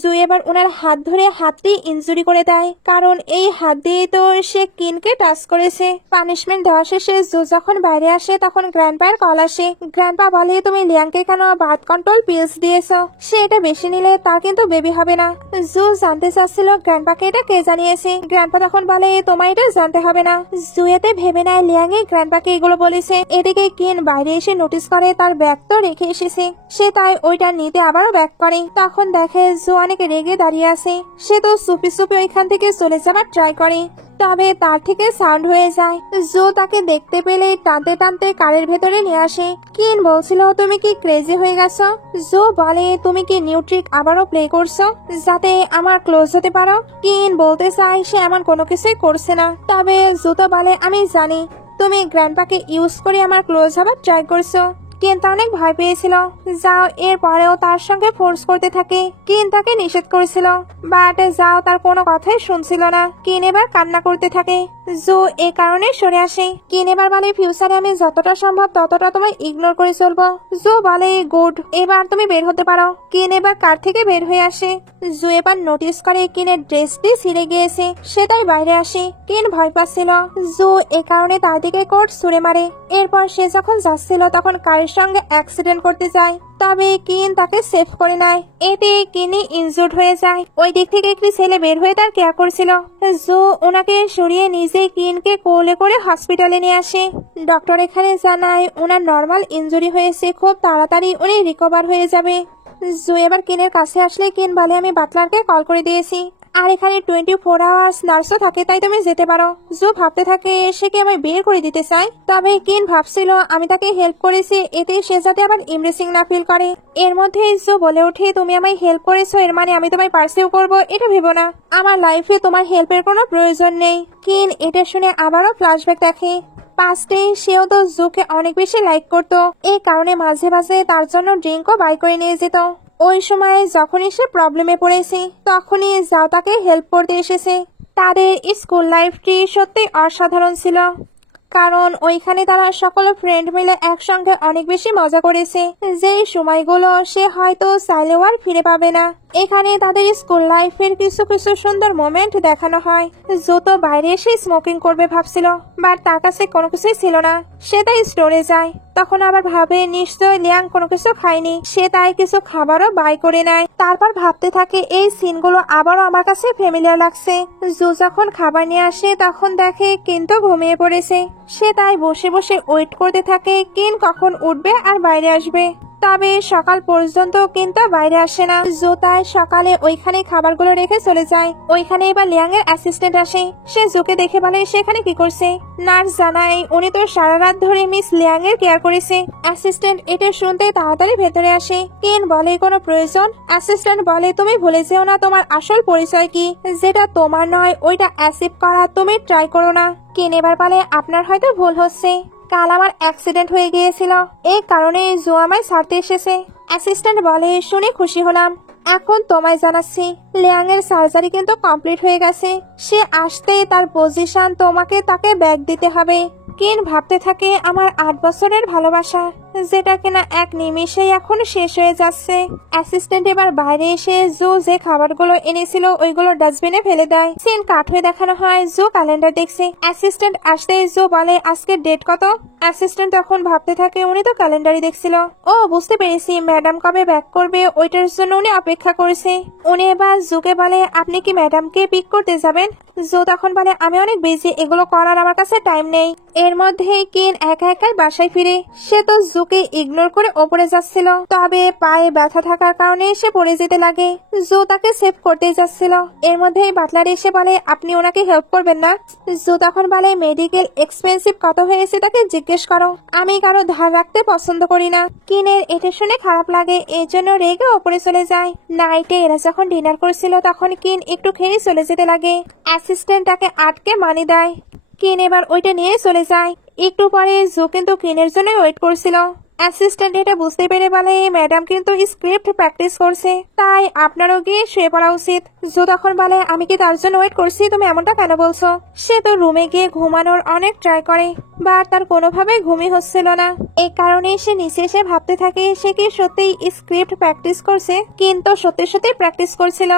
জু এবার ওনার হাত ধরে হাতটি ইনজুরি করে দেয়, কারণ এই হাত দিয়ে তো সে কিনকে টাচ করেছে। পানিশমেন্ট দেওয়া শেষে জু যখন বাইরে আসে তখন গ্র্যান্ডপার কল আসে। গ্র্যান্ডপা বলে, তুমি লিয়াংকে কেন বার্থ কন্ট্রোল পিলস দিয়েছো? সে এটা বেশি নিলে তার কিন্তু বেবি হবে না। জু জানতে চাচ্ছিল গ্র্যান্ডপাকে এটা কে জানিয়েছে। গ্র্যান্ডপা তখন বলে, তোমার এটা জানতে হবে না। জু এতে ভেবে নেয় লিয়াং এ গ্র্যান্ডপাকে এগুলো বলেছে। এদিকে কিন বাইরে এসে নোটিস করে তার ব্যাগ তো রেখে এসেছে, সে তাই ওইটা নিতে আবারও ব্যাক করে। তখন দেখে জু অনেক রেগে দাঁড়িয়ে আছে। সে তো চুপি চুপি ওইখান থেকে চলে যাবার ট্রাই করে, তবে তার থেকে সাউন্ড হয়ে যায়। জো তাকে দেখতে পেলে টানতে টানতে কারের ভেতরে নিয়ে আসে। কিন বলছিল, তুমি কি ক্রেজি হয়ে গেছো? জো বলে, তুমি কি নিউ ট্রিক আবারও প্লে করছো যাতে আমার ক্লোজ হতে পারো? কিন বলতে চায় সে এমন কোনো কিছুই করছে না, তবে জো তো বলে, আমি জানি তুমি গ্র্যান্ডপাকে ইউজ করে আমার ক্লোজ হবার ট্রাই করছো। কিন অনেক ভয় পেয়েছিল। যাও এর পরেও তার সঙ্গে ফোর্স করতে থাকে। কিন তাকে নিষেধ করেছিল, বাট যাও তার কোনো কথাই শুনছিল না। কিন এবার কান্না করতে থাকে। জো এই কারণে সরে আসে। কিন এবার বলে, ফিউচারে আমি যতটা সম্ভব ততটা তোমায় ইগনোর করে চলবো। জো বলে, গুড, এবার তুমি বের হতে পারো। কিন এবার কার থেকে বের হয়ে আসে। জো এবার নোটিস করে কিনের ড্রেসটি ছিঁড়ে গিয়েছে, সে তাই বাইরে আসে। কিন ভয় পাচ্ছিল। জো এ কারণে তার দিকে কোট ছুঁড়ে মারে। এরপর সে যখন যাচ্ছিল তখন কারের সঙ্গে অ্যাক্সিডেন্ট করতে যায়, তবে কিন তাকে সেভ করে নেয়। এতে কিনি ইনজুর্ড হয়ে যায়। ওই দিক থেকে একটি ছেলে বের হয়ে তার কেয়ার করছিল। জো ওনাকে সরিয়ে নিজে কিনকে কোলে করে হসপিটালে নিয়ে আসে। ডক্টর এখানে জানায় ওনার নর্মাল ইনজুরি হয়েছে, খুব তাড়াতাড়ি উনি রিকভার হয়ে যাবে। জো এবার কিনের কাছে আসলে কিন বলে, আমি বাটলারকে কল করে দিয়েছি, আর এখানে 24 আওয়ার্স নার্সও থাকে, তাই তুমি যেতে পারো। জো ভাবতে থাকে সে কি আমায় বের করে দিতে চায়, তবে কিন ভাবছিল আমি তাকে হেল্প করেছি এতে সে যাতে আবার ইমপ্রেসিং না ফিল করে। এর মধ্যে জো বলে ওঠে, তুমি আমায় হেল্প করেছো এর মানে আমি তোমায় পার্সিউ করবো এটা ভেবো না, আমার লাইফে তোমার হেল্পের কোনো প্রয়োজন নেই। কিন এটা শুনে আবারও ফ্ল্যাশব্যাক দেখে। পাস্টে সেও তো জোকে অনেক বেশি লাইক করতো, এই কারণে মাঝে মাঝে তার জন্য ড্রিঙ্কও বাই করে নিয়ে যেত। ওই সময় যখনই সে প্রবলেমে পড়েছে তখনই যাও তাকে হেল্প করতে এসেছে। তাদের স্কুল লাইফটি সত্যি অসাধারণ ছিল, কারণ ওইখানে তারা সকল ফ্রেন্ড মিলে একসঙ্গে অনেক বেশি মজা করেছে, যেই সময়গুলো সে হয়তো চাইলেও আর ফিরে পাবে না। এখানে তাদের স্কুল লাইফের কিছু কিছু সুন্দর মোমেন্ট দেখানো হয়। যত বাইরে এসে স্মোকিং করবে ভাবছিল, বাট তার কাছে কোনো কিছুই ছিল না। সে তাই স্টোরে যায়, তখন আবার ভাবে নিশ্চয় লিয়াং কোনো কিছু খায়নি, সে তাই কিছু খাবারও বাই করে নেয়। তারপর ভাবতে থাকে এই সিনগুলো আবারও আমার কাছে ফ্যামিলিয়ার লাগছে। জো যখন খাবার নিয়ে আসে তখন দেখে কিন্তু ঘুমিয়ে পড়েছে। সে তাই বসে বসে ওয়েট করতে থাকে কিন কখন উঠবে আর বাইরে আসবে, তবে সকাল পর্যন্ত কিন্তু বাইরে আসে না। জো তাই সকালে ওইখানে খাবারগুলো রেখে চলে যায়। ওইখানে এবার লিয়াং এর অ্যাসিস্ট্যান্ট আসে। সে জোকে দেখে বলে সেখানে কি করছে। নার্স জানায় উনি তো সারা রাত ধরে মিস লিয়াং এর কেয়ার করেছে। অ্যাসিস্ট্যান্ট এটা শুনতে তাড়াতাড়ি ভেতরে আসে। কিন বলে কোনো প্রয়োজন? অ্যাসিস্ট্যান্ট বলে তুমি ভুলে যেও না তোমার আসল পরিচয় কি, যেটা তোমার নয় ওইটা অ্যাসিভ করা তুমি ট্রাই করো না। কিন এবার বলে আপনার হয়তো ভুল হচ্ছে, কাল আমার অ্যাক্সিডেন্ট হয়ে গিয়েছিল, এই কারণে জো আমায় ছাড়তে এসেছে। অ্যাসিস্ট্যান্ট বলে শুনে খুশি হলাম, এখন তোমায় জানাচ্ছি লিয়াং এর সার্জারি কিন্তু কমপ্লিট হয়ে গেছে, সে আসতে তার পজিশন তোমাকে তাকে ব্যাগ দিতে হবে। কিন ভাবতে থাকে আমার 8 বছরের ভালোবাসা যেটা কিনা এক নিমিষেই এখন শেষ হয়ে যাচ্ছে। অ্যাসিস্ট্যান্ট এবার বাইরে এসে জো যে খাবারগুলো এনেছিল ওইগুলো ডাস্টবিনে ফেলে দেয়। সিন কাট হয়ে দেখানো হয় জো ক্যালেন্ডার দেখছে। অ্যাসিস্ট্যান্ট আসতেই জো বলে আজকের ডেট কত। অ্যাসিস্ট্যান্ট তখন ভাবতে থাকে উনি তো ক্যালেন্ডারই দেখছিল। ও বুঝতে পেরেছি, ম্যাডাম কবে ব্যাক করবে ওইটার জন্য উনি অপেক্ষা করেছে। উনি এবার জোকে বলে আপনি কি ম্যাডামকে পিক করতে যাবেন। জো তখন বলে আমি অনেক বিজি, এগুলো করার আমার কাছে টাইম নেই। এর মধ্যেই কিন একা একাই বাসায় ফিরে। সে তো জোকে ইগনোর করে ওপরে যাচ্ছিল, তবে পায়ে ব্যথা থাকার কারণে সে পড়ে যেতে লাগে। জো তাকে সেভ করতে যাচ্ছিল। এর মধ্যেই বাটলার এসে বলে আপনি ওনাকে হেল্প করবেন না। জো তখন বলে মেডিকেল এক্সপেন্সিভ কত হয়েছে তাকে জিজ্ঞেস করো, আমি কারো ধার রাখতে পছন্দ করি না। কিনের এটা শুনে খারাপ লাগে, এর জন্য রেগে ওপরে চলে যায়। নাইটে এরা যখন ডিনার করছিল তখন কিন একটু খেয়ে চলে যেতে লাগে। অ্যাসিস্ট্যান্ট তাকে আটকে মানি দেয়। কিন এবার ওইটা নিয়ে চলে যায়। একটু পরে জো কিন্তু কিনের জন্য ওয়েট করছিল। অ্যাসিস্ট্যান্ট এটা বুঝতে পেরে বলে ম্যাডাম কিন্তু স্ক্রিপ্ট প্র্যাকটিস করছে, তাই আপনারও গিয়ে শুয়ে পড়া উচিত। জো তখন বলে আমি কি তার জন্য ওয়েট করছি, তুমি এমনটা কেন বলছো। সে তো রুমে গিয়ে ঘুমানোর অনেক ট্রাই করে, বাট তার কোনোভাবে ঘুমই হচ্ছিল না। এই কারণে সে নিচে এসে ভাবতে থাকে সে কি সত্যি স্ক্রিপ্ট প্র্যাকটিস করছে, কিন্তু সত্যি সত্যি প্র্যাকটিস করছিল।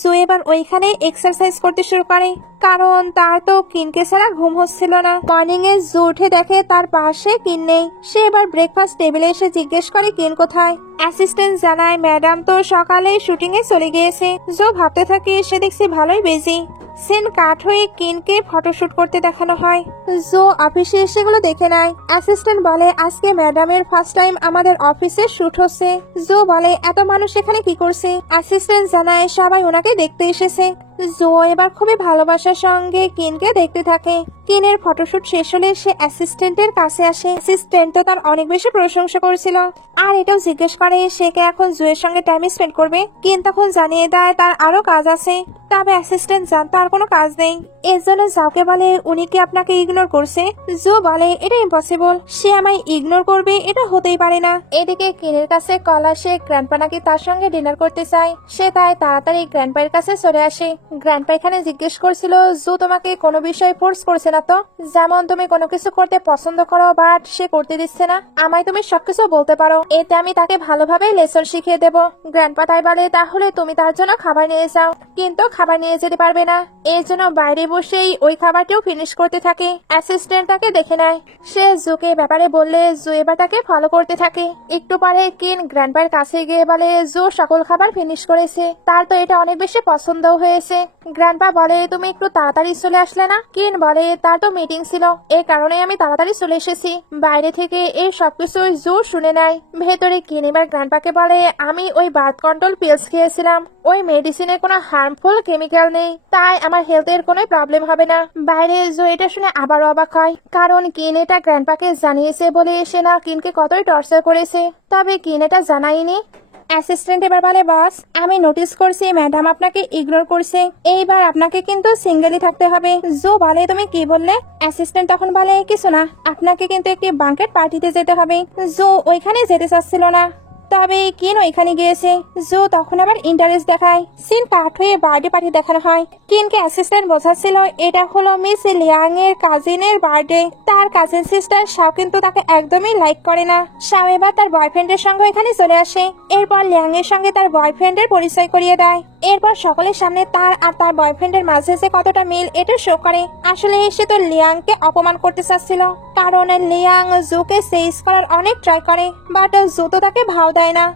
জো এবার ওইখানে এক্সারসাইজ করতে শুরু করে, কারণ তার তো কিনকে ছাড়া ঘুম হচ্ছিল না। মর্নিং এ জো উঠে দেখে তার পাশে কিন নেই। সে এবার ব্রেকফাস্ট টেবিলে এসে জিজ্ঞেস করে কিন কোথায়। অ্যাসিস্ট্যান্ট জানায় ম্যাডাম তো সকালে শুটিং এ চলে গিয়েছে। জো ভাবতে থাকে সে দেখছি ভালোই বিজি। সিন কাট হয়ে কিনকে ফটোশুট করতে দেখানো হয়। জো অফিসে সেগুলো দেখে নেয়। অ্যাসিস্ট্যান্ট বলে আজকে ম্যাডামের ফার্স্ট টাইম আমাদের অফিসে শুট হচ্ছে। জো বলে এত মানুষ এখানে কি করছে। অ্যাসিস্ট্যান্ট জানায় সবাই ওনাকে দেখতে এসেছে। জো এবার খুবই ভালোবাসার সঙ্গে কিনকে দেখতে থাকে। কিনের ফটোশুট শেষ হলে সে অ্যাসিস্ট্যান্টের কাছে আসে। অ্যাসিস্ট্যান্ট তো তার অনেক বেশি প্রশংসা করেছিল, আর এটাও জিজ্ঞেস করে সে কে এখন জোয়ের সঙ্গে টাইম স্পেন্ড করবে। কিন তখন জানিয়ে দেয় তার আরো কাজ আছে, তবে অ্যাসিস্ট্যান্ট জানতো আর কোনো কাজ নেই। এর জন্য জাওকে বলে উনি কি আপনাকে ইগনোর করছে। জো বলে এটা ইম্পসিবল, সে আমায় ইগনোর করবে এটা হতেই পারে না। এদিকে কিনের কাছে কল আসে গ্র্যান্ডপা নাকি তার সঙ্গে ডিনার করতে চায়। সে তাই তাড়াতাড়ি গ্র্যান্ডপায়ের কাছে চলে আসে। গ্র্যান্ডপা এখানে জিজ্ঞেস করছিল জো তোমাকে কোনো বিষয়ে ফোর্স করছে না তো, যেমন তুমি কোনো কিছু করতে পছন্দ করো বাট সে করতে দিচ্ছে না, আমায় তুমি সবকিছু বলতে পারো, এতে আমি তাকে ভালোভাবে লেসন শিখিয়ে দেবো। গ্র্যান্ডপা তাই বলে তাহলে তুমি তার জন্য খাবার নিয়ে যাও, কিন্তু খাবার নিয়ে যেতে পারবে না। এর জন্য বাইরে বসেই ওই খাবারটিও ফিনিশ করতে থাকে। অ্যাসিস্ট্যান্ট তাকে দেখে নেয়। সে জোকে ব্যাপারে বললে জো এবার তাকে ফলো করতে থাকে। একটু পরে কিন গ্র্যান্ডপায়ের কাছে গিয়ে বলে জো সকল খাবার ফিনিশ করেছে, তার তো এটা অনেক বেশি পছন্দও হয়েছে। গ্র্যান্ডপা বলে তুমি একটু তাড়াতাড়ি চলে আসলে না। কিন বলে তার তো মিটিং ছিল, এই কারণে আমি তাড়াতাড়ি চলে এসেছি। বাইরে থেকে এই সবকিছু জো শুনে নেয়। ভেতরে কিন এবার গ্র্যান্ডপাকে বলে আমি ওই বার্থ কন্ট্রোল পিলস খেয়েছিলাম, ওই মেডিসিনে কোনো হার্মফুল কেমিক্যাল নেই, তাই আমার হেলথের কোনো প্রবলেম হবে না। বাইরে জো এটা শুনে আবারও অবাক হয়, কারণ কিন এটা গ্র্যান্ডপাকে জানিয়েছে বলে সে না কিনকে কতই টর্চার করেছে, তবে কিন এটা জানায়নি। অ্যাসিস্ট্যান্ট এবার বলে বস আমি নোটিস করছি ম্যাডাম আপনাকে ইগনোর করছে, এইবার আপনাকে কিন্তু সিঙ্গেলই থাকতে হবে। জো বলে তুমি কি বললে। অ্যাসিস্ট্যান্ট তখন বলে কিছু না, আপনাকে কিন্তু একটি বাঙ্কেট পার্টিতে যেতে হবে। জো ওইখানে যেতে চাচ্ছিল না, তবে কিন ওইখানে গিয়েছে। জো তখন আবার ইন্টারেস্ট দেখায়। সিন কাট হয়ে বার্থডে পার্টি দেখানো হয়। কিনকে অ্যাসিস্ট্যান্ট বোঝাচ্ছিল এটা হলো মিস লিয়াং এর কাজিনের বার্থডে। তার কাজিন সিস্টার শাও কিন্তু তাকে একদমই লাইক করে না। শাও এবার তার বয়ফ্রেন্ডের সঙ্গে এখানে চলে আসে। এরপর লিয়াং এর সঙ্গে তার বয়ফ্রেন্ডের পরিচয় করিয়ে দেয়। এরপর সকলের সামনে তার আর তার বয়ফ্রেন্ডের মাঝে যে কতটা মিল এটা শো করে। আসলে সে তো লিয়াংকে অপমান করতে চাচ্ছিল, কারণ লিয়াং জোকে সেজ করার অনেক ট্রাই করে, বাট জো তো তাকে ভাও দেয় না।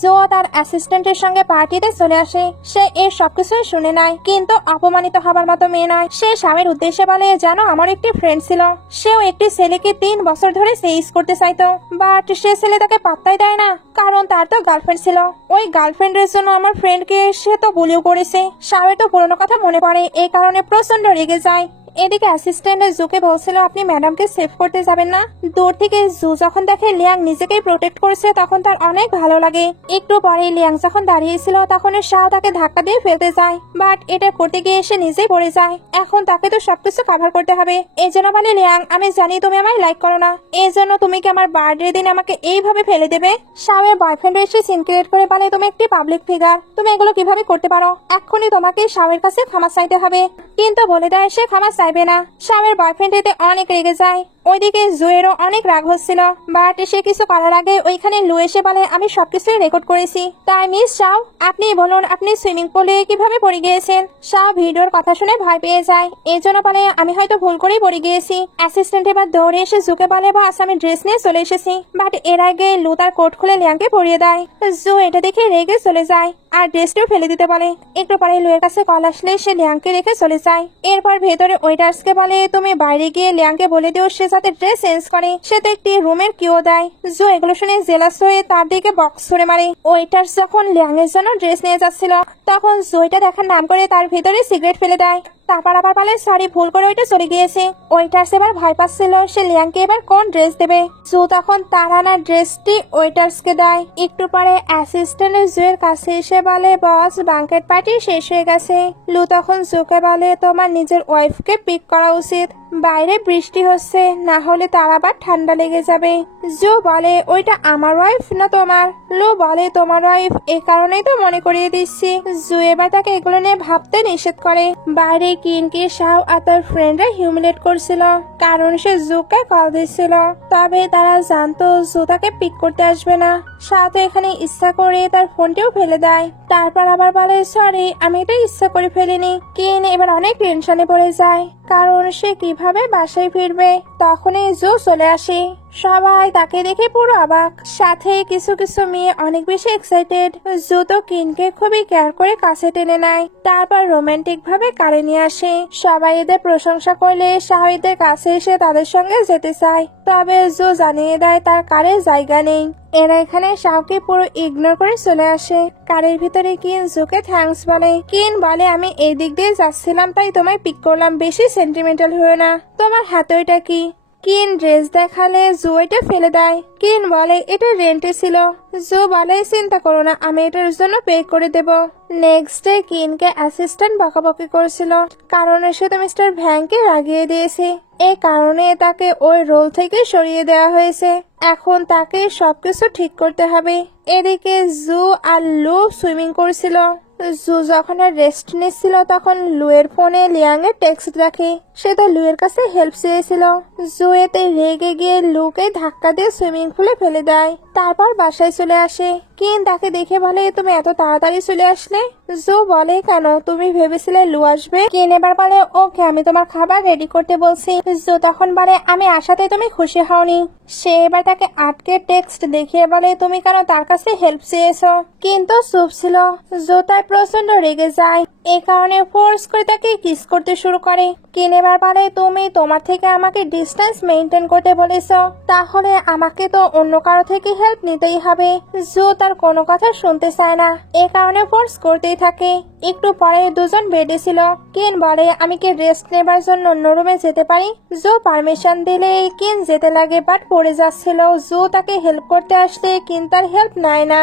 জো তার অ্যাসিস্ট্যান্টের সঙ্গে পার্টিতে চলে আসে। সে এর সবকিছুই শুনে নেয়, কিন্তু অপমানিত হবার মতো মেয়ে নয়। সে স্বামীর উদ্দেশ্যে বলে জানো আমার একটি ফ্রেন্ড ছিল, সেও একটি ছেলেকে 3 বছর ধরে সেজ করতে চাইতো, বাট সে ছেলে তাকে পাত্তাই দেয় না, কারণ তার তো গার্লফ্রেন্ড ছিল। ওই গার্লফ্রেন্ডের জন্য আমার ফ্রেন্ডকে সে তো বুলিও করেছে। স্বামীর তো পুরোনো কথা মনে পড়ে, এই কারণে প্রচন্ড রেগে যায়। এদিকে অ্যাসিস্ট্যান্ট জুকে বলছিল আপনি ম্যাডামকে সেভ করতে যাবেন না। দূর থেকে জু যখন দেখে লিয়াং নিজেকেই প্রোটেক্ট করছে তখন তার অনেক ভালো লাগে। একটু পরে লিয়াং যখন দাঁড়িয়েছিল তখন শাও তাকে ধাক্কা দিয়ে ফেলতে যায়, বাট এটা করতে গিয়ে সে নিজেই পড়ে যায়। এখন তাকে তো সবকিছু কভার করতে হবে। এই জন্য বলে লিয়াং আমি জানি তুমি আমায় লাইক করো না, এই জন্য তুমি কি আমার বার্থডে দিন আমাকে এইভাবে ফেলে দেবে। শাও এর বয়ফ্রেন্ড এসে সিন ক্রিয়েট করে বলে তুমি একটি পাবলিক ফিগার, তুমি এগুলো কিভাবে করতে পারো, এক্ষুনি তোমাকে শাওয়ের কাছে ক্ষমা চাইতে হবে। কিন্তু বলে দেয় সে ক্ষমা চাইবে না। শাওয়ের বয়ফ্রেন্ড এতে অনেক রেগে যায়। ওইদিকে জুয়েরও অনেক রাগ হচ্ছিল, বাট সে কিছু করার আগে ওইখানে লু এসে বলে আমি সবকিছুই রেকর্ড করেছি। তাই মিস শাও, আপনি বলুন আপনি সুইমিং পুলে কিভাবে পড়ে গিয়েছেন। শাও ভিডিওর কথা শুনে ভয় পেয়ে যায়, এই জন্য বলে আমি হয়তো ভুল করেই পড়ে গিয়েছি। অ্যাসিস্ট্যান্ট এবার দৌড়ে এসে জুকে বলে বাস আমি ড্রেস নিয়ে চলে এসেছি। বাট এর আগে লু তার কোট খুলে লিয়াংকে পরিয়ে দেয়। জু এটা দেখে রেগে চলে যায় আর ড্রেসটাও ফেলে দিতে বলে। একটু পরে লুয়ের কাছে কল আসলে সে লিয়াংকে রেখে চলে যায়। এরপর ভেতরে ওয়েটার্সকে বলে তুমি বাইরে গিয়ে লিয়াংকে বলে দিও সে যাতে ড্রেস চেঞ্জ করে, সে তো একটি রুমের কিও দেয়। জু এগুলো শুনে জেলাস হয়ে তার দিকে বক্স ছুড়ে মারে। ওয়েটার্স যখন লিয়াং এর জন্য ড্রেস নিয়ে যাচ্ছিল তখন জু এটা দেখার নাম করে তার ভেতরে সিগারেট ফেলে দেয়। তারপর আবার বলে সরি ভুল করে ওইটা চলে গিয়েছে। ওয়েটার্স এবার ভয় পাচ্ছিল সে লিয়াংকে এবার কোন ড্রেস দেবে। জু তখন তার আনা ড্রেসটি ওয়েটার্সকে দেয়। একটু পরে অ্যাসিস্ট্যান্ট জুয়ের কাছে এসে বলে বস বাঙ্কেট পার্টি শেষ হয়ে গেছে। লু তখন জুকে বলে তোমার নিজের ওয়াইফকে পিক করা উচিত, বাইরে বৃষ্টি হচ্ছে, না হলে তার আবার ঠান্ডা লেগে যাবে। জু বলে ওইটা আমার ওয়াইফ না তোমার। লু বলে তোমার ওয়াইফ, এই কারণেই তো মনে করিয়ে দিচ্ছি। জু এবার তাকে এগুলো নিয়ে ভাবতে নিষেধ করে। বাইরে কিনকে শাও আর তার ফ্রেন্ডরা হিউমিলেট করছিল কারণ সে জুকে কল দিচ্ছিল, তবে তারা জানতো জু তাকে পিক করতে আসবে না। সাথে এখানে ইচ্ছা করে তার ফোনটিও ফেলে দেয়। তারপর আবার বলে সরি আমি এটা ইচ্ছা করে ফেলিনি। কিন এবার অনেক টেনশনে পড়ে যায় কারণ সে কিভাবে বাসায় ফিরবে। তখনই জু চলে আসে, সবাই তাকে দেখে পুরো অবাক, সাথে কিছু কিছু মেয়ে অনেক বেশি এক্সাইটেড। জু তো কিনকে খুবই কেয়ার করে কাছে টেনে নেয়, তারপর রোমান্টিক ভাবে কারে নিয়ে আসে। সবাই এদের প্রশংসা করলে শাহিদের কাছে এসে তাদের সঙ্গে যেতে চায়, তবে জু জানিয়ে দেয় তার কারে জায়গা নেই। এরা এখানে শাহকে পুরো ইগনোর করে চলে আসে। কারের ভিতরে কিন জুকে থ্যাঙ্কস বলে। কিন বলে আমি এই দিক দিয়ে যাচ্ছিলাম তাই তোমায় পিক করলাম, বেশি সেন্টিমেন্টাল হয়ে না। তোমার হাতে ওইটা কি? কিন ড্রেস দেখালে জু এটা ফেলে দেয়। কিন বলে এটা রেন্টে ছিল। জু বলে চিন্তা করো না আমি এটার জন্য পে করে দেব। নেক্সট ডে কিনকে অ্যাসিস্ট্যান্ট বকাবকি করেছিল কারণ সে তো মিস্টার ভ্যাংকে রাগিয়ে দিয়েছে, এই কারণে তাকে ওই রোল থেকে সরিয়ে দেওয়া হয়েছে। এখন তাকে সবকিছু ঠিক করতে হবে। এদিকে জু আর লু সুইমিং করছিল। জু যখন রেস্ট নিচ্ছিল তখন লুয়ের ফোনে লিয়াং এর টেক্সট রাখে, সে তো লুয়ের কাছে হেল্প চেয়েছিল। জু এতে রেগে গিয়ে লুকে ধাক্কা দিয়ে সুইমিং পুলে ফেলে দেয়। তারপর বাসায় চলে আসে। কিন তাকে দেখে বলে তুমি এত তাড়াতাড়ি চলে আসলে। জু বলে কেন তুমি ভেবেছিলে লু আসবে? কিন এবার বলে ওকে আমি তোমার খাবার রেডি করতে বলছি। জু তখন বলে আমি আসাতে তুমি খুশি হওনি। সে এবার তাকে আটকে টেক্সট দেখিয়ে বলে তুমি কেন তার কাছে হেল্প চেয়েছো, কিন্তু চুপ ছিল। জু তাই প্রচন্ড রেগে যায়, এই কারণে ফোর্স করে তাকে কিস করতে শুরু করে। কিন এবার বলে তুমি তোমার থেকে আমাকে ডিস্টেন্স মেনটেন করতে বলেছো, তাহলে আমাকে তো অন্য কারো থেকে হেল্প নিতেই হবে। জু তার কোনো কথা শুনতে চায় না, এ কারণে ফোর্স করতেই থাকে। একটু পরে দুজন বেডে ছিল। কিন বলে আমি কি রেস্ট নেবার জন্য অন্য রুমে যেতে পারি? জু পারমিশন দিলে কিন যেতে লাগে, বাট পড়ে যাচ্ছিল। জু তাকে হেল্প করতে আসলে কিন তার হেল্প নেয় না।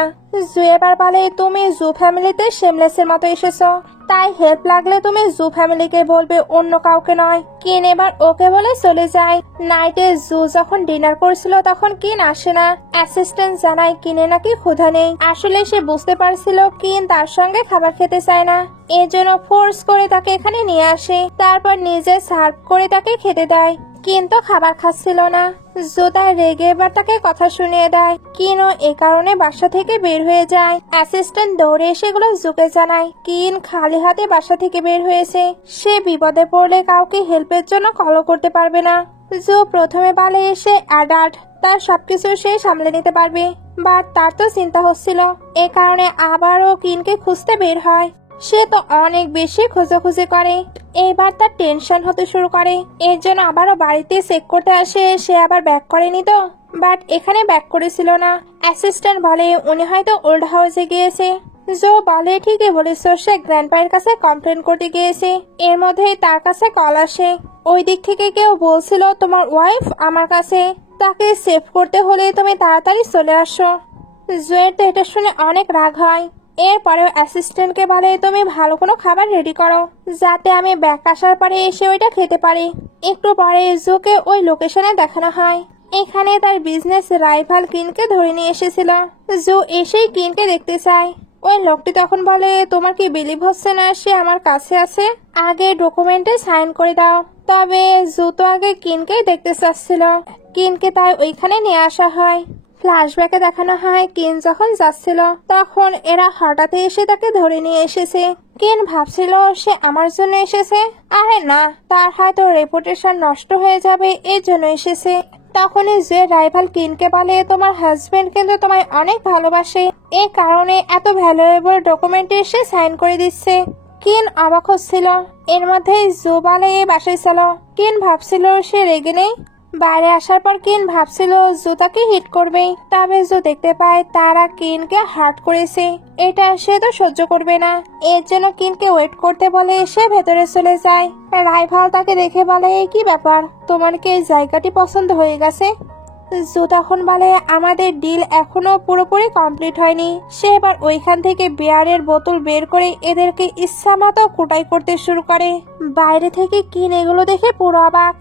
জু এবার বলে তুমি জু ফ্যামিলিতে শেমলেসের মতো এসেছো, তাই হেল্প লাগলে তুমি জু ফ্যামিলিকে বলবে, অন্য কাউকে নয়। কিন এবার ওকে বলে চলে যায়। নাইটে জু যখন ডিনার করছিল তখন কিন আসে না। অ্যাসিস্ট্যান্ট জানায় কিনে নাকি ক্ষুধা নেই। আসলে সে বুঝতে পারছিল কিন তার সঙ্গে খাবার খেতে চায় না, এর জন্য ফোর্স করে তাকে এখানে নিয়ে আসে। তারপর নিজে সার্ভ করে তাকে খেতে দেয়, কিন্তু খাবার খাচ্ছিল না। জু তাই রেগে এবার তাকে কথা শুনিয়ে দেয়। কিনও এ কারণে বাসা থেকে বের হয়ে যায়। অ্যাসিস্ট্যান্ট দৌড়ে এসে এগুলো জুকে জানায় কিন খালি হাতে বাসা থেকে বের হয়েছে, সে বিপদে পড়লে কাউকে হেল্পের জন্য কলও করতে পারবে না। জু প্রথমে বলে সে অ্যাডাল্ট, তার সবকিছু সে সামলে নিতে পারবে, বাট তার তো চিন্তা হচ্ছিল, এ কারণে আবারও কিনকে খুঁজতে বের হয়। সে তো অনেক বেশি খোঁজাখুঁজি করে, এবার তার টেনশন হতে শুরু করে। এর জন্য আবারও বাড়িতে চেক করতে আসে, সে আবার ব্যাক করেনি তো, বাট এখানে ব্যাক করেছিল না। অ্যাসিস্ট্যান্ট বলে উনি হয়তো ওল্ড হাউসে গিয়েছে। জো বলে ঠিকই বলেছ, সে গ্র্যান্ডপায়ের কাছে কমপ্লেন করতে গিয়েছে। এর মধ্যেই তার কাছে কল আসে, ওই দিক থেকে কেউ বলছিল তোমার ওয়াইফ আমার কাছে, তাকে সেভ করতে হলে তুমি তাড়াতাড়ি চলে আসো। জোয়ের তো এটা শুনে অনেক রাগ হয়। এরপরেও অ্যাসিস্ট্যান্টকে বলে তুমি ভালো কোনো খাবার রেডি করো যাতে আমি ব্যাক আসার পরে এসে ওইটা খেতে পারি। একটু পরে জোকে ওই লোকেশনে দেখানো হয়। এখানে তার বিজনেস রাইভাল কিনকে ধরে নিয়ে এসেছিল। জো এসেই কিনকে দেখতে চায়, ওই লোকটি তখন বলে, তোমার কি বিলিভ হচ্ছে না সে আমার কাছে আছে? আগে ডকুমেন্টে সাইন করে দাও। তবে জুতো আগে কিনকেই দেখতে চাচ্ছিল, কিনকে তাই ওইখানে নিয়ে আসা হয়। ফ্ল্যাশব্যাকে দেখানো হয় কিন যখন যাচ্ছিল তখন এরা হঠাৎ এসে তাকে ধরে নিয়ে এসেছে। কিন ভাবছিল সে আমার জন্য এসেছে, আরে না, তার হয়তো রেপুটেশন নষ্ট হয়ে যাবে এর জন্য এসেছে। তখনই যে রাইভাল কিনকে বলে, তোমার হাজবেন্ড কিন্তু তোমায় অনেক ভালোবাসে, এই কারণে এত ভ্যালুয়েবল ডকুমেন্টে সে সাইন করে দিচ্ছে। কিন অবাক হচ্ছিল। এর মধ্যেই জো বলে বাসায় চলো। কিন ভাবছিল সে রেগে নেই। বাইরে আসার পর কিন ভাবছিল জো তাকে হিট করবে, তবে জো দেখতে পায় তারা কিনকে হার্ট করেছে। এটা সে তো সহ্য করবে না, এর জন্য কিনকে ওয়েট করতে বলে সে ভেতরে চলে যায়। রাইভাল তাকে দেখে বলে, কি ব্যাপার, তোমার কি এই জায়গাটি পছন্দ হয়ে গেছে? জো তখন বলে, আমাদের ডিল এখনো পুরোপুরি কমপ্লিট হয়নি। সে এবার ওইখান থেকে বিয়ারের বোতল বের করে এদেরকে ইচ্ছা মতো কুটাই করতে শুরু করে। বাইরে থেকে কিন এগুলো দেখে পুরো অবাক।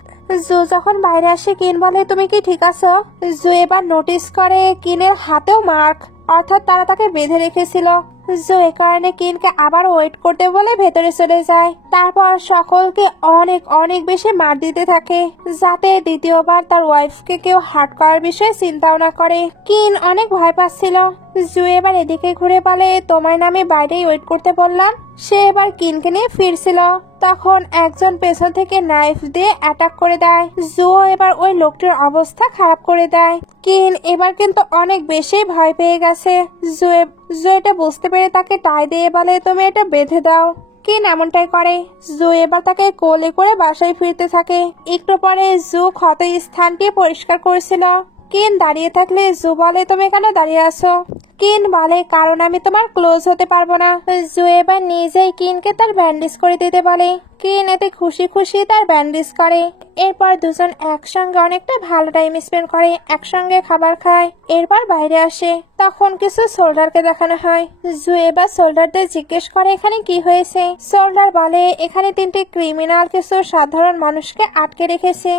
জো যখন বাইরে আসে কিন বলে, তুমি কি ঠিক আছো? জো এবার নোটিস করে কিনের হাতেও মার্ক, অর্থাৎ তারা তাকে বেঁধে রেখেছিল। জো এ কারণে কিনকে আবার ওয়েট করতে বলে ভেতরে চলে যায়। তারপর সকলকে অনেক অনেক বেশি মার দিতে থাকে, যাতে দ্বিতীয়বার তার ওয়াইফকে কেউ হার্ট করার বিষয়ে চিন্তাও না করে। কিন অনেক ভয় পাচ্ছিল। জো এবার এদিকে ঘুরে বলে, তোমার নামে বাইরেই ওয়েট করতে বললাম। সে এবার কিনকে নিয়ে ফিরছিল, তখন একজন পেছন থেকে নাইফ দিয়ে অ্যাটাক করে দেয়। জো এবার ওই লোকটির অবস্থা খারাপ করে দেয়। কিন এবার কিন্তু অনেক বেশি ভয় পেয়ে গেছে। জো এটা বুঝতে পেরে তাকে টাই দিয়ে বলে, তুমি এটা বেঁধে দাও। কিন এমনটাই করে। জো এবার তাকে কোলে করে বাসায় ফিরতে থাকে। একটু পরে জো ক্ষত স্থানটি পরিষ্কার করেছিল। কিন দাঁড়িয়ে থাকলে জো বলে, তুমি এখানে দাঁড়িয়ে আছো? কিন বলে, কারণ আমি তোমার ক্লোজ হতে পারবো না। জো এবার নিজেই কিনকে তার ব্যান্ডেজ করে দিতে বলে। কিন এতে খুশি খুশি তার ব্যান্ডেজ করে। এরপর দুজন একসঙ্গে অনেকটা ভালো টাইম স্পেন্ড করে, একসঙ্গে খাবার খায়। এরপর বাইরে আসে, তখন কিছু সোল্ডারকে দেখানো হয়। জো এবার সোল্ডারদের জিজ্ঞেস করে এখানে কি হয়েছে। সোল্ডার বলে, এখানে 3টি ক্রিমিনাল কিছু সাধারণ মানুষকে আটকে রেখেছে।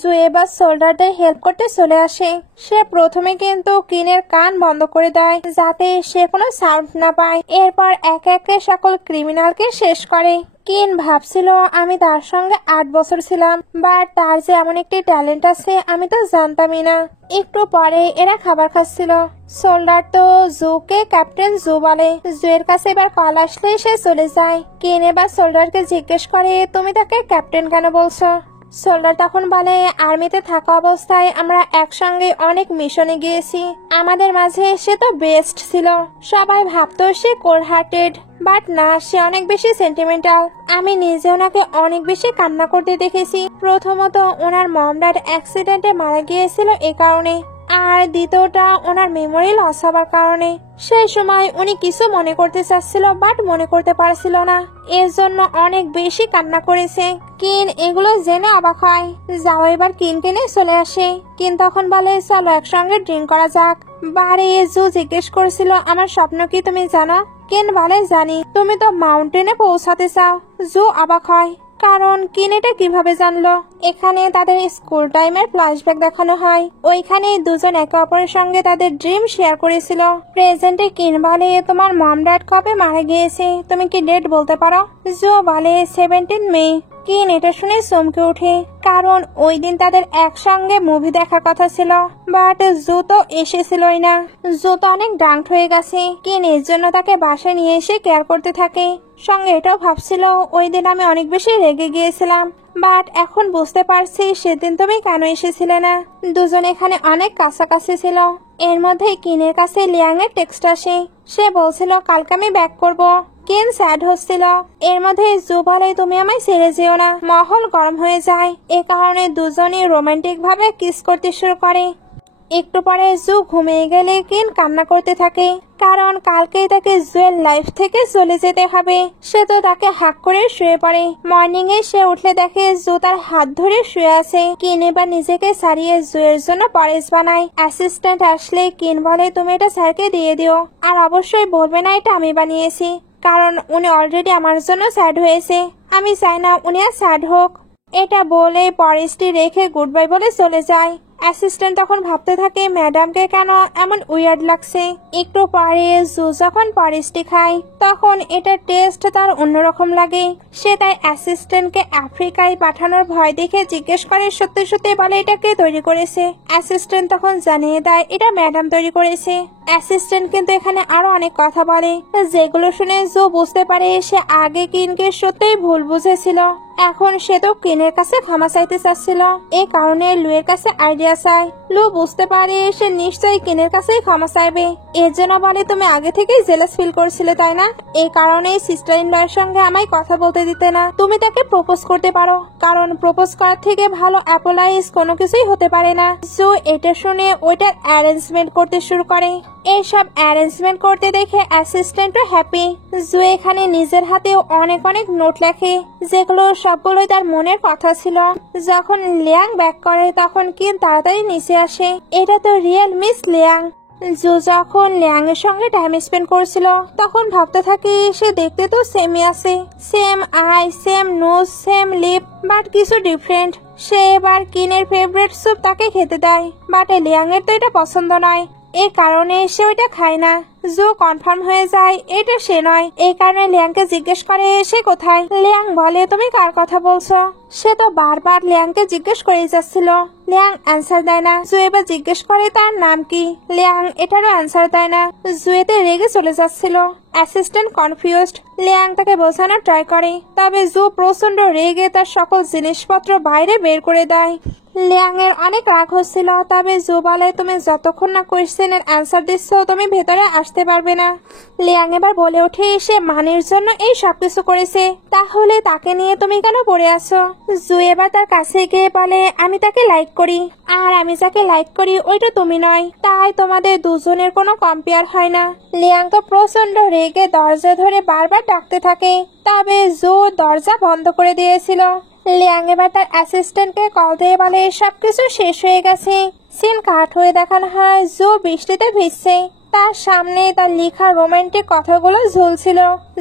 জো এবার সোল্ডারদের হেল্প করতে চলে আসে। সে প্রথমে কিন্তু কিনের কান বন্ধ করে দেয়, যাতে সে কোনো সাউন্ড না পায়। এরপর এক একে সকল ক্রিমিনালকে শেষ করে। কিন ভাবছিল আমি তার সঙ্গে 8 বছর ছিলাম, বাট তার যে এমন একটি ট্যালেন্ট আছে আমি তো জানতামই না। একটু পরে এরা খাবার খাচ্ছিল। সোল্ডার তো জোকে ক্যাপ্টেন জো বলে। জো এর কাছে এবার কল আসলে সে চলে যায়। কিন এবার সোল্ডারকে জিজ্ঞেস করে, তুমি তাকে ক্যাপ্টেন কেন বলছো? সোল্ডার তখন বলে, আর্মিতে থাকা অবস্থায় আমরা একসঙ্গে অনেক মিশনে গিয়েছি, আমাদের মাঝে সে তো বেস্ট ছিল। সবাই ভাবতো সে কোল্ড হার্টেড, বাট না, সে অনেক বেশি সেন্টিমেন্টাল। আমি নিজে ওনাকে অনেক বেশি কান্না করতে দেখেছি। প্রথমত ওনার মম ড্যাড অ্যাক্সিডেন্টে মারা গিয়েছিল এ কারণে, আর দ্বিতীয়টা ওনার মেমোরি লস হবার কারণে। সেই সময় উনি কিছু মনে করতে চাচ্ছিল, বাট মনে করতে পারছিল না, এর জন্য অনেক বেশি কান্না করেছে। কিন এগুলো জেনে অবাক হয়। যাও এবার কিনকে নিয়ে চলে আসে। কিন তখন বলে, চলো একসঙ্গে ড্রিঙ্ক করা যাক। বারে জো জিজ্ঞেস করেছিল, আমার স্বপ্ন কি তুমি জানো? কিন বলে, জানি। তুমি তো মাউন্টেনে পৌঁছাতে চাও। জো অবাক হয়, কারণ কিন এটা কিভাবে জানলো। এখানে তাদের স্কুল টাইমের ফ্ল্যাশব্যাক দেখানো হয়। ওইখানে দুজন একে অপরের সঙ্গে তাদের ড্রিম শেয়ার করেছিল। প্রেজেন্টে কিন বলে, তোমার মম ড্যাড কবে মারা গিয়েছে, তুমি কি ডেট বলতে পারো? জো বলে, 17 মে। কিন এটা শুনে চমকে ওঠে, কারণ ওই দিন তাদের একসঙ্গে মুভি দেখার কথা ছিল, বাট জো তো এসেছিলই না। জো তো অনেক ডাঙ্ক হয়ে গেছে। কিন এর জন্য তাকে বাসায় নিয়ে এসে কেয়ার করতে থাকে। সঙ্গে এটাও ভাবছিল, ওই দিন আমি অনেক বেশি রেগে গিয়েছিলাম, বাট এখন বুঝতে পারছি সেদিন তুমি কেন এসেছিলে না। দুজন এখানে অনেক কাছাকাছি ছিল। এর মধ্যে কিনের কাছে লিয়াং এর টেক্সট আসে। সে বলছিল কালকে আমি ব্যাক করবো। কিন স্যাড হচ্ছিল। এর মধ্যে জো বলে, তুমি আমায় ছেড়ে যেও না। মহল গরম হয়ে যায়, এ কারণে দুজনই রোমান্টিক ভাবে কিস করতে শুরু করে। একটু পরে জো ঘুমিয়ে গেলে কিন কান্না করতে থাকে, কারণ কালকেই তাকে জুয়ের লাইফ থেকে চলে যেতে হবে। সে তো তাকে হাক করে শুয়ে পড়ে। মর্নিং এ সে উঠলে দেখে জো তার হাত ধরে শুয়ে আছে। কিন এবার নিজেকে সারিয়ে জুয়ের জন্য পরেশ বানায়। অ্যাসিস্ট্যান্ট আসলে কিন বলে, তুমি এটা স্যারকে দিয়ে দিও, আর অবশ্যই বলবে না এটা আমি বানিয়েছি, কারণ উনি অলরেডি আমার জন্য স্যাড হয়েছে। আমি চাই না উনি আর স্যাড হোক। এটা বলে পরেশটি রেখে গুড বাই বলে চলে যায়। অ্যাসিস্ট্যান্ট তখন ভাবতে থাকে ম্যাডামকে কেন এমন উইয়ার্ড লাগছে। একটু পরে জু যখন পরিষ্টি খায় তখন এটা টেস্ট তার অন্যরকম লাগে। সে তাই অ্যাসিস্ট্যান্টকে আফ্রিকায় পাঠানোর ভয় দেখে জিজ্ঞেস করে সত্যি সত্যি বলে এটা কে তৈরি করেছে। অ্যাসিস্ট্যান্ট তখন জানিয়ে দেয় এটা ম্যাডাম তৈরি করেছে। অ্যাসিস্ট্যান্ট কিন্তু এখানে আরো অনেক কথা বলে যেগুলো শুনে জো বুঝতে পারে সে আগে কিনকে সত্যিই ভুল বুঝেছিল। এখন সে তো কিনের কাছে ক্ষমা চাইতে চাচ্ছিল, এই কারণে লুয়ের কাছে আইডিয়া চায়। লু বুঝতে পারে সে নিশ্চয়ই কিনের কাছেই ক্ষমা চাইবে। এর জন্য বলে তুমি আগে থেকেই জেলাস ফিল করছিলে তাই না, এই কারণেই সিস্টার ইন লয়ের সঙ্গে আমায় কথা বলতে দিতে না। তুমি তাকে প্রপোজ করতে পারো, কারণ প্রপোজ করার থেকে ভালো অ্যাপোলাইজ কোনো কিছুই হতে পারে না। জো এটা শুনে ওইটার অ্যারেঞ্জমেন্ট করতে শুরু করে। এইসব অ্যারেঞ্জমেন্ট করতে দেখে অ্যাসিস্ট্যান্টও হ্যাপি। জু এখানে নিজের হাতেও অনেক অনেক নোট লেখে যেগুলো সবগুলোই তার মনের কথা ছিল। যখন লিয়াং ব্যাক করে তখন কিন তাড়াতাড়ি নিচে আসে। এটা তো রিয়েল মিস লিয়াং। জু যখন লিয়াং এর সঙ্গে টাইম স্পেন্ড করছিল তখন ভাবতে থাকি সে দেখতে তো সেমই আছে, same eye, same nose, same lip, but কিছু ডিফারেন্ট। সে এবার কিনের ফেভারিট স্যুপ তাকে খেতে দেয়, বাট লিয়াং এর তো এটা পছন্দ নয়, এই কারণে সে ওইটা খায় না। জো কনফার্ম হয়ে যায় এটা সে নয়, এই কারণে লিয়াংকে জিজ্ঞেস করে সে কোথায়। লিয়াং বলে তুমি কার কথা বলছো। সে তো বারবার লিয়াংকে জিজ্ঞেস করে যাচ্ছিল, লিয়াং অ্যান্সার দেয় না। জো এবার জিজ্ঞেস করে তার নাম কি, লিয়াং এটারও অ্যান্সার দেয় না। জুয়েতে রেগে চলে যাচ্ছিল। Assistant confused. লিয়াং তাকে বোঝানোর ট্রাই করে, তবে জো প্রচন্ড রেগে তার সকল জিনিসপত্র বাইরে বের করে দেয়। লিয়াং এর অনেক রাগ হচ্ছিল, তবে জো বলে তুমি যতক্ষণ না কোয়েশ্চেনের অ্যান্সার দিচ্ছ তুমি ভেতরে আসতে পারবে না। লিয়াং এবার বলে ওঠে সে মানির জন্য এই সবকিছু করেছে, তাহলে তাকে নিয়ে তুমি কেন পড়ে আছো। জু এবার তার কাছে গিয়ে বলে আমি তাকে লাইক করি, আর আমি যাকে লাইক করি ওইটা তুমি নয়, তাই তোমাদের দুজনের কোনো কম্পেয়ার হয় না। লিয়াং তো প্রচন্ড রেগে দরজা ধরে বারবার ডাকতে থাকে, তবে জো দরজা বন্ধ করে দিয়েছিল। লিয়াং এবার তার অ্যাসিস্ট্যান্টকে কল দিয়ে বলে সবকিছু শেষ হয়ে গেছে। সিন কাট হয়ে দেখানো হয় জো বৃষ্টিতে ভিজছে, তার সামনে তার লেখা রোমান্টিক কথাগুলো ঝুলছিল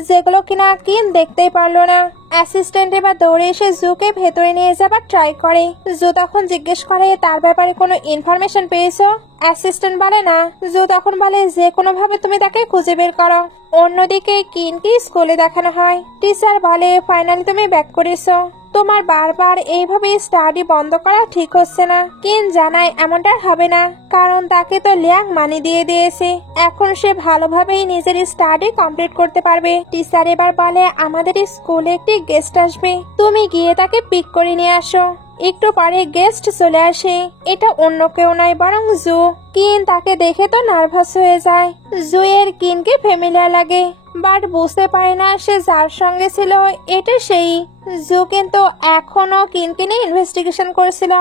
যেগুলো কিনা কিন দেখতেই পারলো না। অ্যাসিস্ট্যান্ট এবার দৌড়ে এসে জুকে ভেতরে নিয়ে যাবার ট্রাই করে। জু তখন জিজ্ঞেস করে তার ব্যাপারে কোনো ইনফরমেশন পেয়েছো। অ্যাসিস্ট্যান্ট বলে না। জু তখন বলে যে কোনো ভাবে তুমি তাকে খুঁজে বের করো। অন্যদিকে কিনকে স্কুলে দেখানো হয়। টিচার বলে ফাইনালি তুমি ব্যাক করেছো, তোমার বারবার এইভাবে স্টাডি বন্ধ করা ঠিক হচ্ছে না। কিন জানায় এমনটা হবে না, কারণ তাকে তো লিয়াং মানি দিয়ে দিয়েছে, এখন সে ভালোভাবেই নিজের স্টাডি কমপ্লিট করতে পারবে। টিচার এবার বলে আমাদের স্কুলে একটি গেস্ট আসবে, তুমি গিয়ে তাকে পিক করে নিয়ে আসো। একটু পরে গেস্ট চলে আসে, এটা অন্য কেউ নয় বরং জু। কিন তাকে দেখে তো নার্ভাস হয়ে যায়। জু এর কিনকে ফ্যামিলিয়ার লাগে, বাট বুঝতে পারে না সে যার সঙ্গে ছিল এটা সেই। জু কিন্তু এখনো কিনকে নিয়ে ইনভেস্টিগেশন করছিল,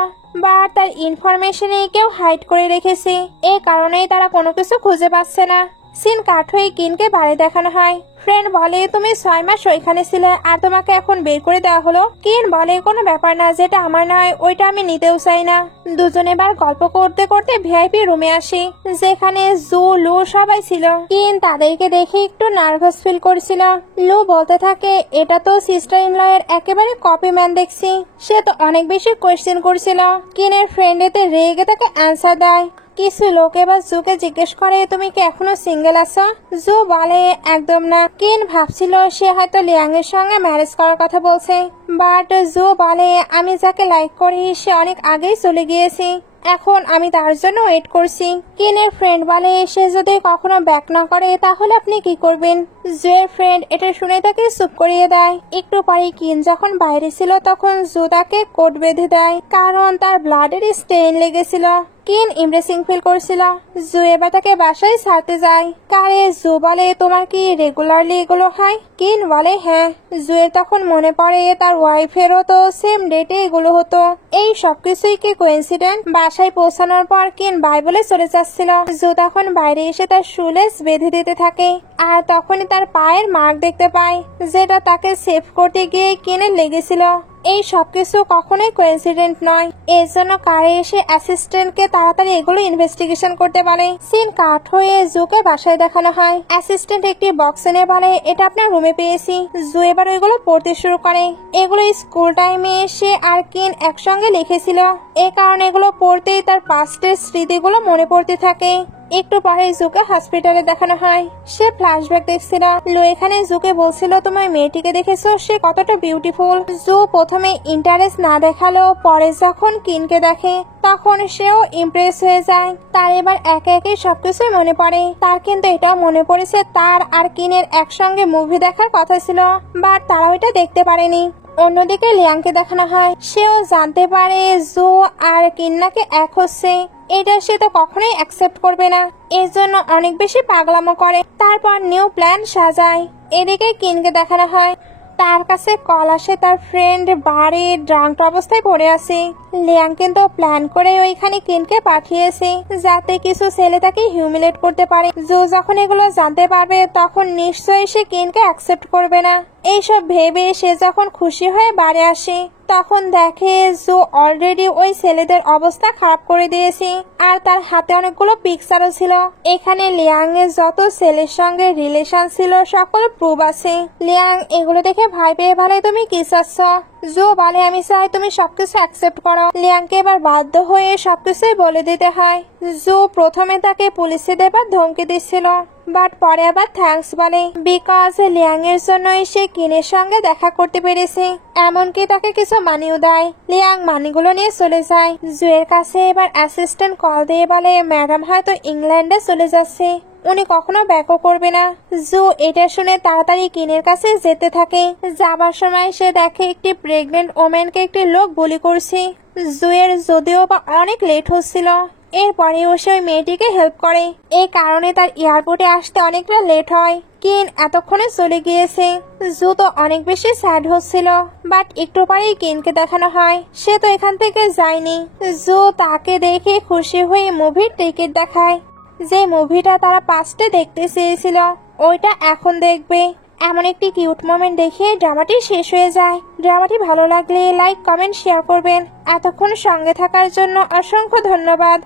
বাট তার ইনফরমেশনে কেউ হাইড করে রেখেছে, এই কারণেই তারা কোনো কিছু খুঁজে পাচ্ছে না। সিন কাট হয়ে কিনকে বাড়ি দেখানো হয়। ফ্রেন্ড বলে তুমি 6 মাস ওইখানে ছিলে আর তোমাকে এখন বের করে দেওয়া হলো। কিন বলে কোনো ব্যাপার না, যেটা আমার নয় ওইটা আমি নিতেও চাই না। দুজনে বার গল্প করতে করতে ভিআইপি রুমে আসি, যেখানে জু লু সবাই ছিল। কিন তাদেরকে দেখে একটু নার্ভাস ফিল করছিল। লু বলতে থাকে এটা তো সিস্টার ইন ল এর একেবারে কপি ম্যান দেখছি, সে তো অনেক বেশি কোয়েশ্চেন করছিল। কিনের ফ্রেন্ড এতে রেগে তাকে অ্যান্সার দেয়। কিছু লোক এবার জুকে জিজ্ঞেস করে তুমি কি এখনো সিঙ্গেল আছো। জু বলে একদম না। কিন ভাবছিল সে হয়তো লিয়াং এর সঙ্গে ম্যারেজ করার কথা বলছে, বাট জু বলে আমি যাকে লাইক করি সে অনেক আগেই চলে গিয়েছে, এখন আমি তার জন্য ওয়েট করছি। কিনের ফ্রেন্ড বলে সে যদি কখনো ব্যাক না করে তাহলে আপনি কি করবেন। জুয়ের ফ্রেন্ড এটা শুনে তাকে চুপ করিয়ে দেয়। একটু পরে কিন যখন বাইরে ছিল তখন জু তাকে কোট বেঁধে দেয়, কারণ তার ব্লাডের স্টেইন লেগেছিল। কিন ইমপ্রেসিং ফিল করছিল। জু এবার তাকে বাসায় ছাড়তে যায়। কারে জু বলে তোমার কি রেগুলারলি এগুলো হয়। কিন বলে হ্যাঁ। জুয়ের তখন মনে পড়ে তার ওয়াইফেরও তো সেম ডেটে এগুলো হতো। এই সবকিছুই কি কোইন্সিডেন্ট। বাসায় পৌঁছানোর পর কিন বাইবলে চলে যাচ্ছিল। জু তখন বাইরে এসে তার শুলেস বেঁধে দিতে থাকে, আর তখনই তার পায়ের মার্ক দেখতে পায়, যেটা তাকে সেভ করতে গিয়ে কিনে লেগেছিল। এই সবকিছু কখনোই কোইন্সিডেন্ট নয়। এর জন্য কারে এসে অ্যাসিস্ট্যান্টকে তাড়াতাড়ি এগুলো ইনভেস্টিগেশন করতে বলে। সিন কাট হয়ে জুকে বাসায় দেখানো হয়। অ্যাসিস্ট্যান্ট একটি বক্স এনে বলে, এটা আপনার রুমে পেয়েছি। জু এবার ওইগুলো পড়তে শুরু করে। এগুলো স্কুল টাইমে সে আর কিন একসঙ্গে লিখেছিল। এ কারণে এগুলো পড়তেই তার পাস্টের স্মৃতিগুলো মনে পড়তে থাকে। একটু পরে জুকে হসপিটালে দেখানো হয়। সে ফ্ল্যাশব্যাক দেখছিল। লো এখানে জুকে বলছিল, তোমার মেয়েটিকে দেখেছো, সে কতটা বিউটিফুল। জু প্রথমে ইন্টারেস্ট না দেখালো, পরে যখন কিনকে দেখে তখন সেও ইমপ্রেস হয়ে যায়। তার এবার একে একে সবকিছুই মনে পড়ে। তার কিন্তু এটাও মনে পড়েছে তার আর কিনের একসঙ্গে মুভি দেখার কথা ছিল, বাট তারা ওইটা দেখতে পারেনি। অন্যদিকে লিয়াংকে দেখানো হয়। সেও জানতে পারে জু আর কিন্নাকে এক হচ্ছে। এটা সে তো কখনোই অ্যাকসেপ্ট করবে না। এর জন্য অনেক বেশি পাগলামো করে। তারপর নিউ প্ল্যান সাজায়। এদিকে কিনকে দেখানো হয়। তার কাছে কল আসে তার ফ্রেন্ড বারে ড্রাঙ্ক অবস্থায় পড়ে আছে। লিয়াং কিন্তু প্ল্যান করে ওইখানে কিনকে পাঠিয়েছে যাতে কিছু ছেলে তাকে হিউমিলেট করতে পারে। জো যখন এগুলো জানতে পারবে তখন নিশ্চয়ই সে কিনকে অ্যাকসেপ্ট করবে না। এইসব ভেবে সে যখন খুশি হয়ে বাড়ি আসে তখন দেখে জো অলরেডি ওই ছেলেদের অবস্থা খারাপ করে দিয়েছে আর তার হাতে অনেকগুলো পিকচারও ছিল। এখানে লিয়াং এর যত ছেলের সঙ্গে রিলেশন ছিল সকল প্রুফ আছে। লিয়াং এগুলো দেখে ভয় পেয়ে বলে, তুমি কি চাচ্ছ? জো বলে, আমি চাই তুমি সবকিছু অ্যাকসেপ্ট করো। লিয়াংকে এবার বাধ্য হয়ে সবকিছুই বলে দিতে হয়। জো প্রথমে তাকে পুলিশে দেবার ধমকি দিচ্ছিল, বাট পরে আবার থ্যাঙ্কস বলে, বিকজ লিয়াং এর জন্যই সে কিনের সঙ্গে দেখা করতে পেরেছে। এমনকি তাকে কিছু মানিও দেয়। লিয়াং মানিগুলো নিয়ে চলে যায়। জুয়ের কাছে এবার অ্যাসিস্ট্যান্ট কল দিয়ে বলে, ম্যাডাম হয়তো ইংল্যান্ডে চলে যাচ্ছে, উনি কখনো ব্যাকও করবে না। জু এটা শুনে তাড়াতাড়ি কিনের কাছে যেতে থাকে। যাবার সময় সে দেখে একটি প্রেগনেন্ট ওমেনকে একটি লোক গুলি করছে। জুয়ের যদিও বা অনেক লেট হচ্ছিল, এরপরেও সে ওই মেয়েটিকে হেল্প করে। এই কারণে তার এয়ারপোর্টে আসতে অনেকটা লেট হয়। কিন এতক্ষণে চলে গিয়েছে। জু তো অনেক বেশি স্যাড হচ্ছিল, বাট একটু পরেই কিনকে দেখানো হয়। সে তো এখান থেকে যায়নি। জু তাকে দেখে খুশি হয়ে মুভির টিকিট দেখায়। যে মুভিটা তারা পাস্টে দেখতে চেয়েছিল ওইটা এখন দেখবে। এমন একটি কিউট মোমেন্ট দেখে ড্রামাটি শেষ হয়ে যায়। ড্রামাটি ভালো লাগলে লাইক, কমেন্ট, শেয়ার করবেন। এতক্ষণ সঙ্গে থাকার জন্য অসংখ্য ধন্যবাদ।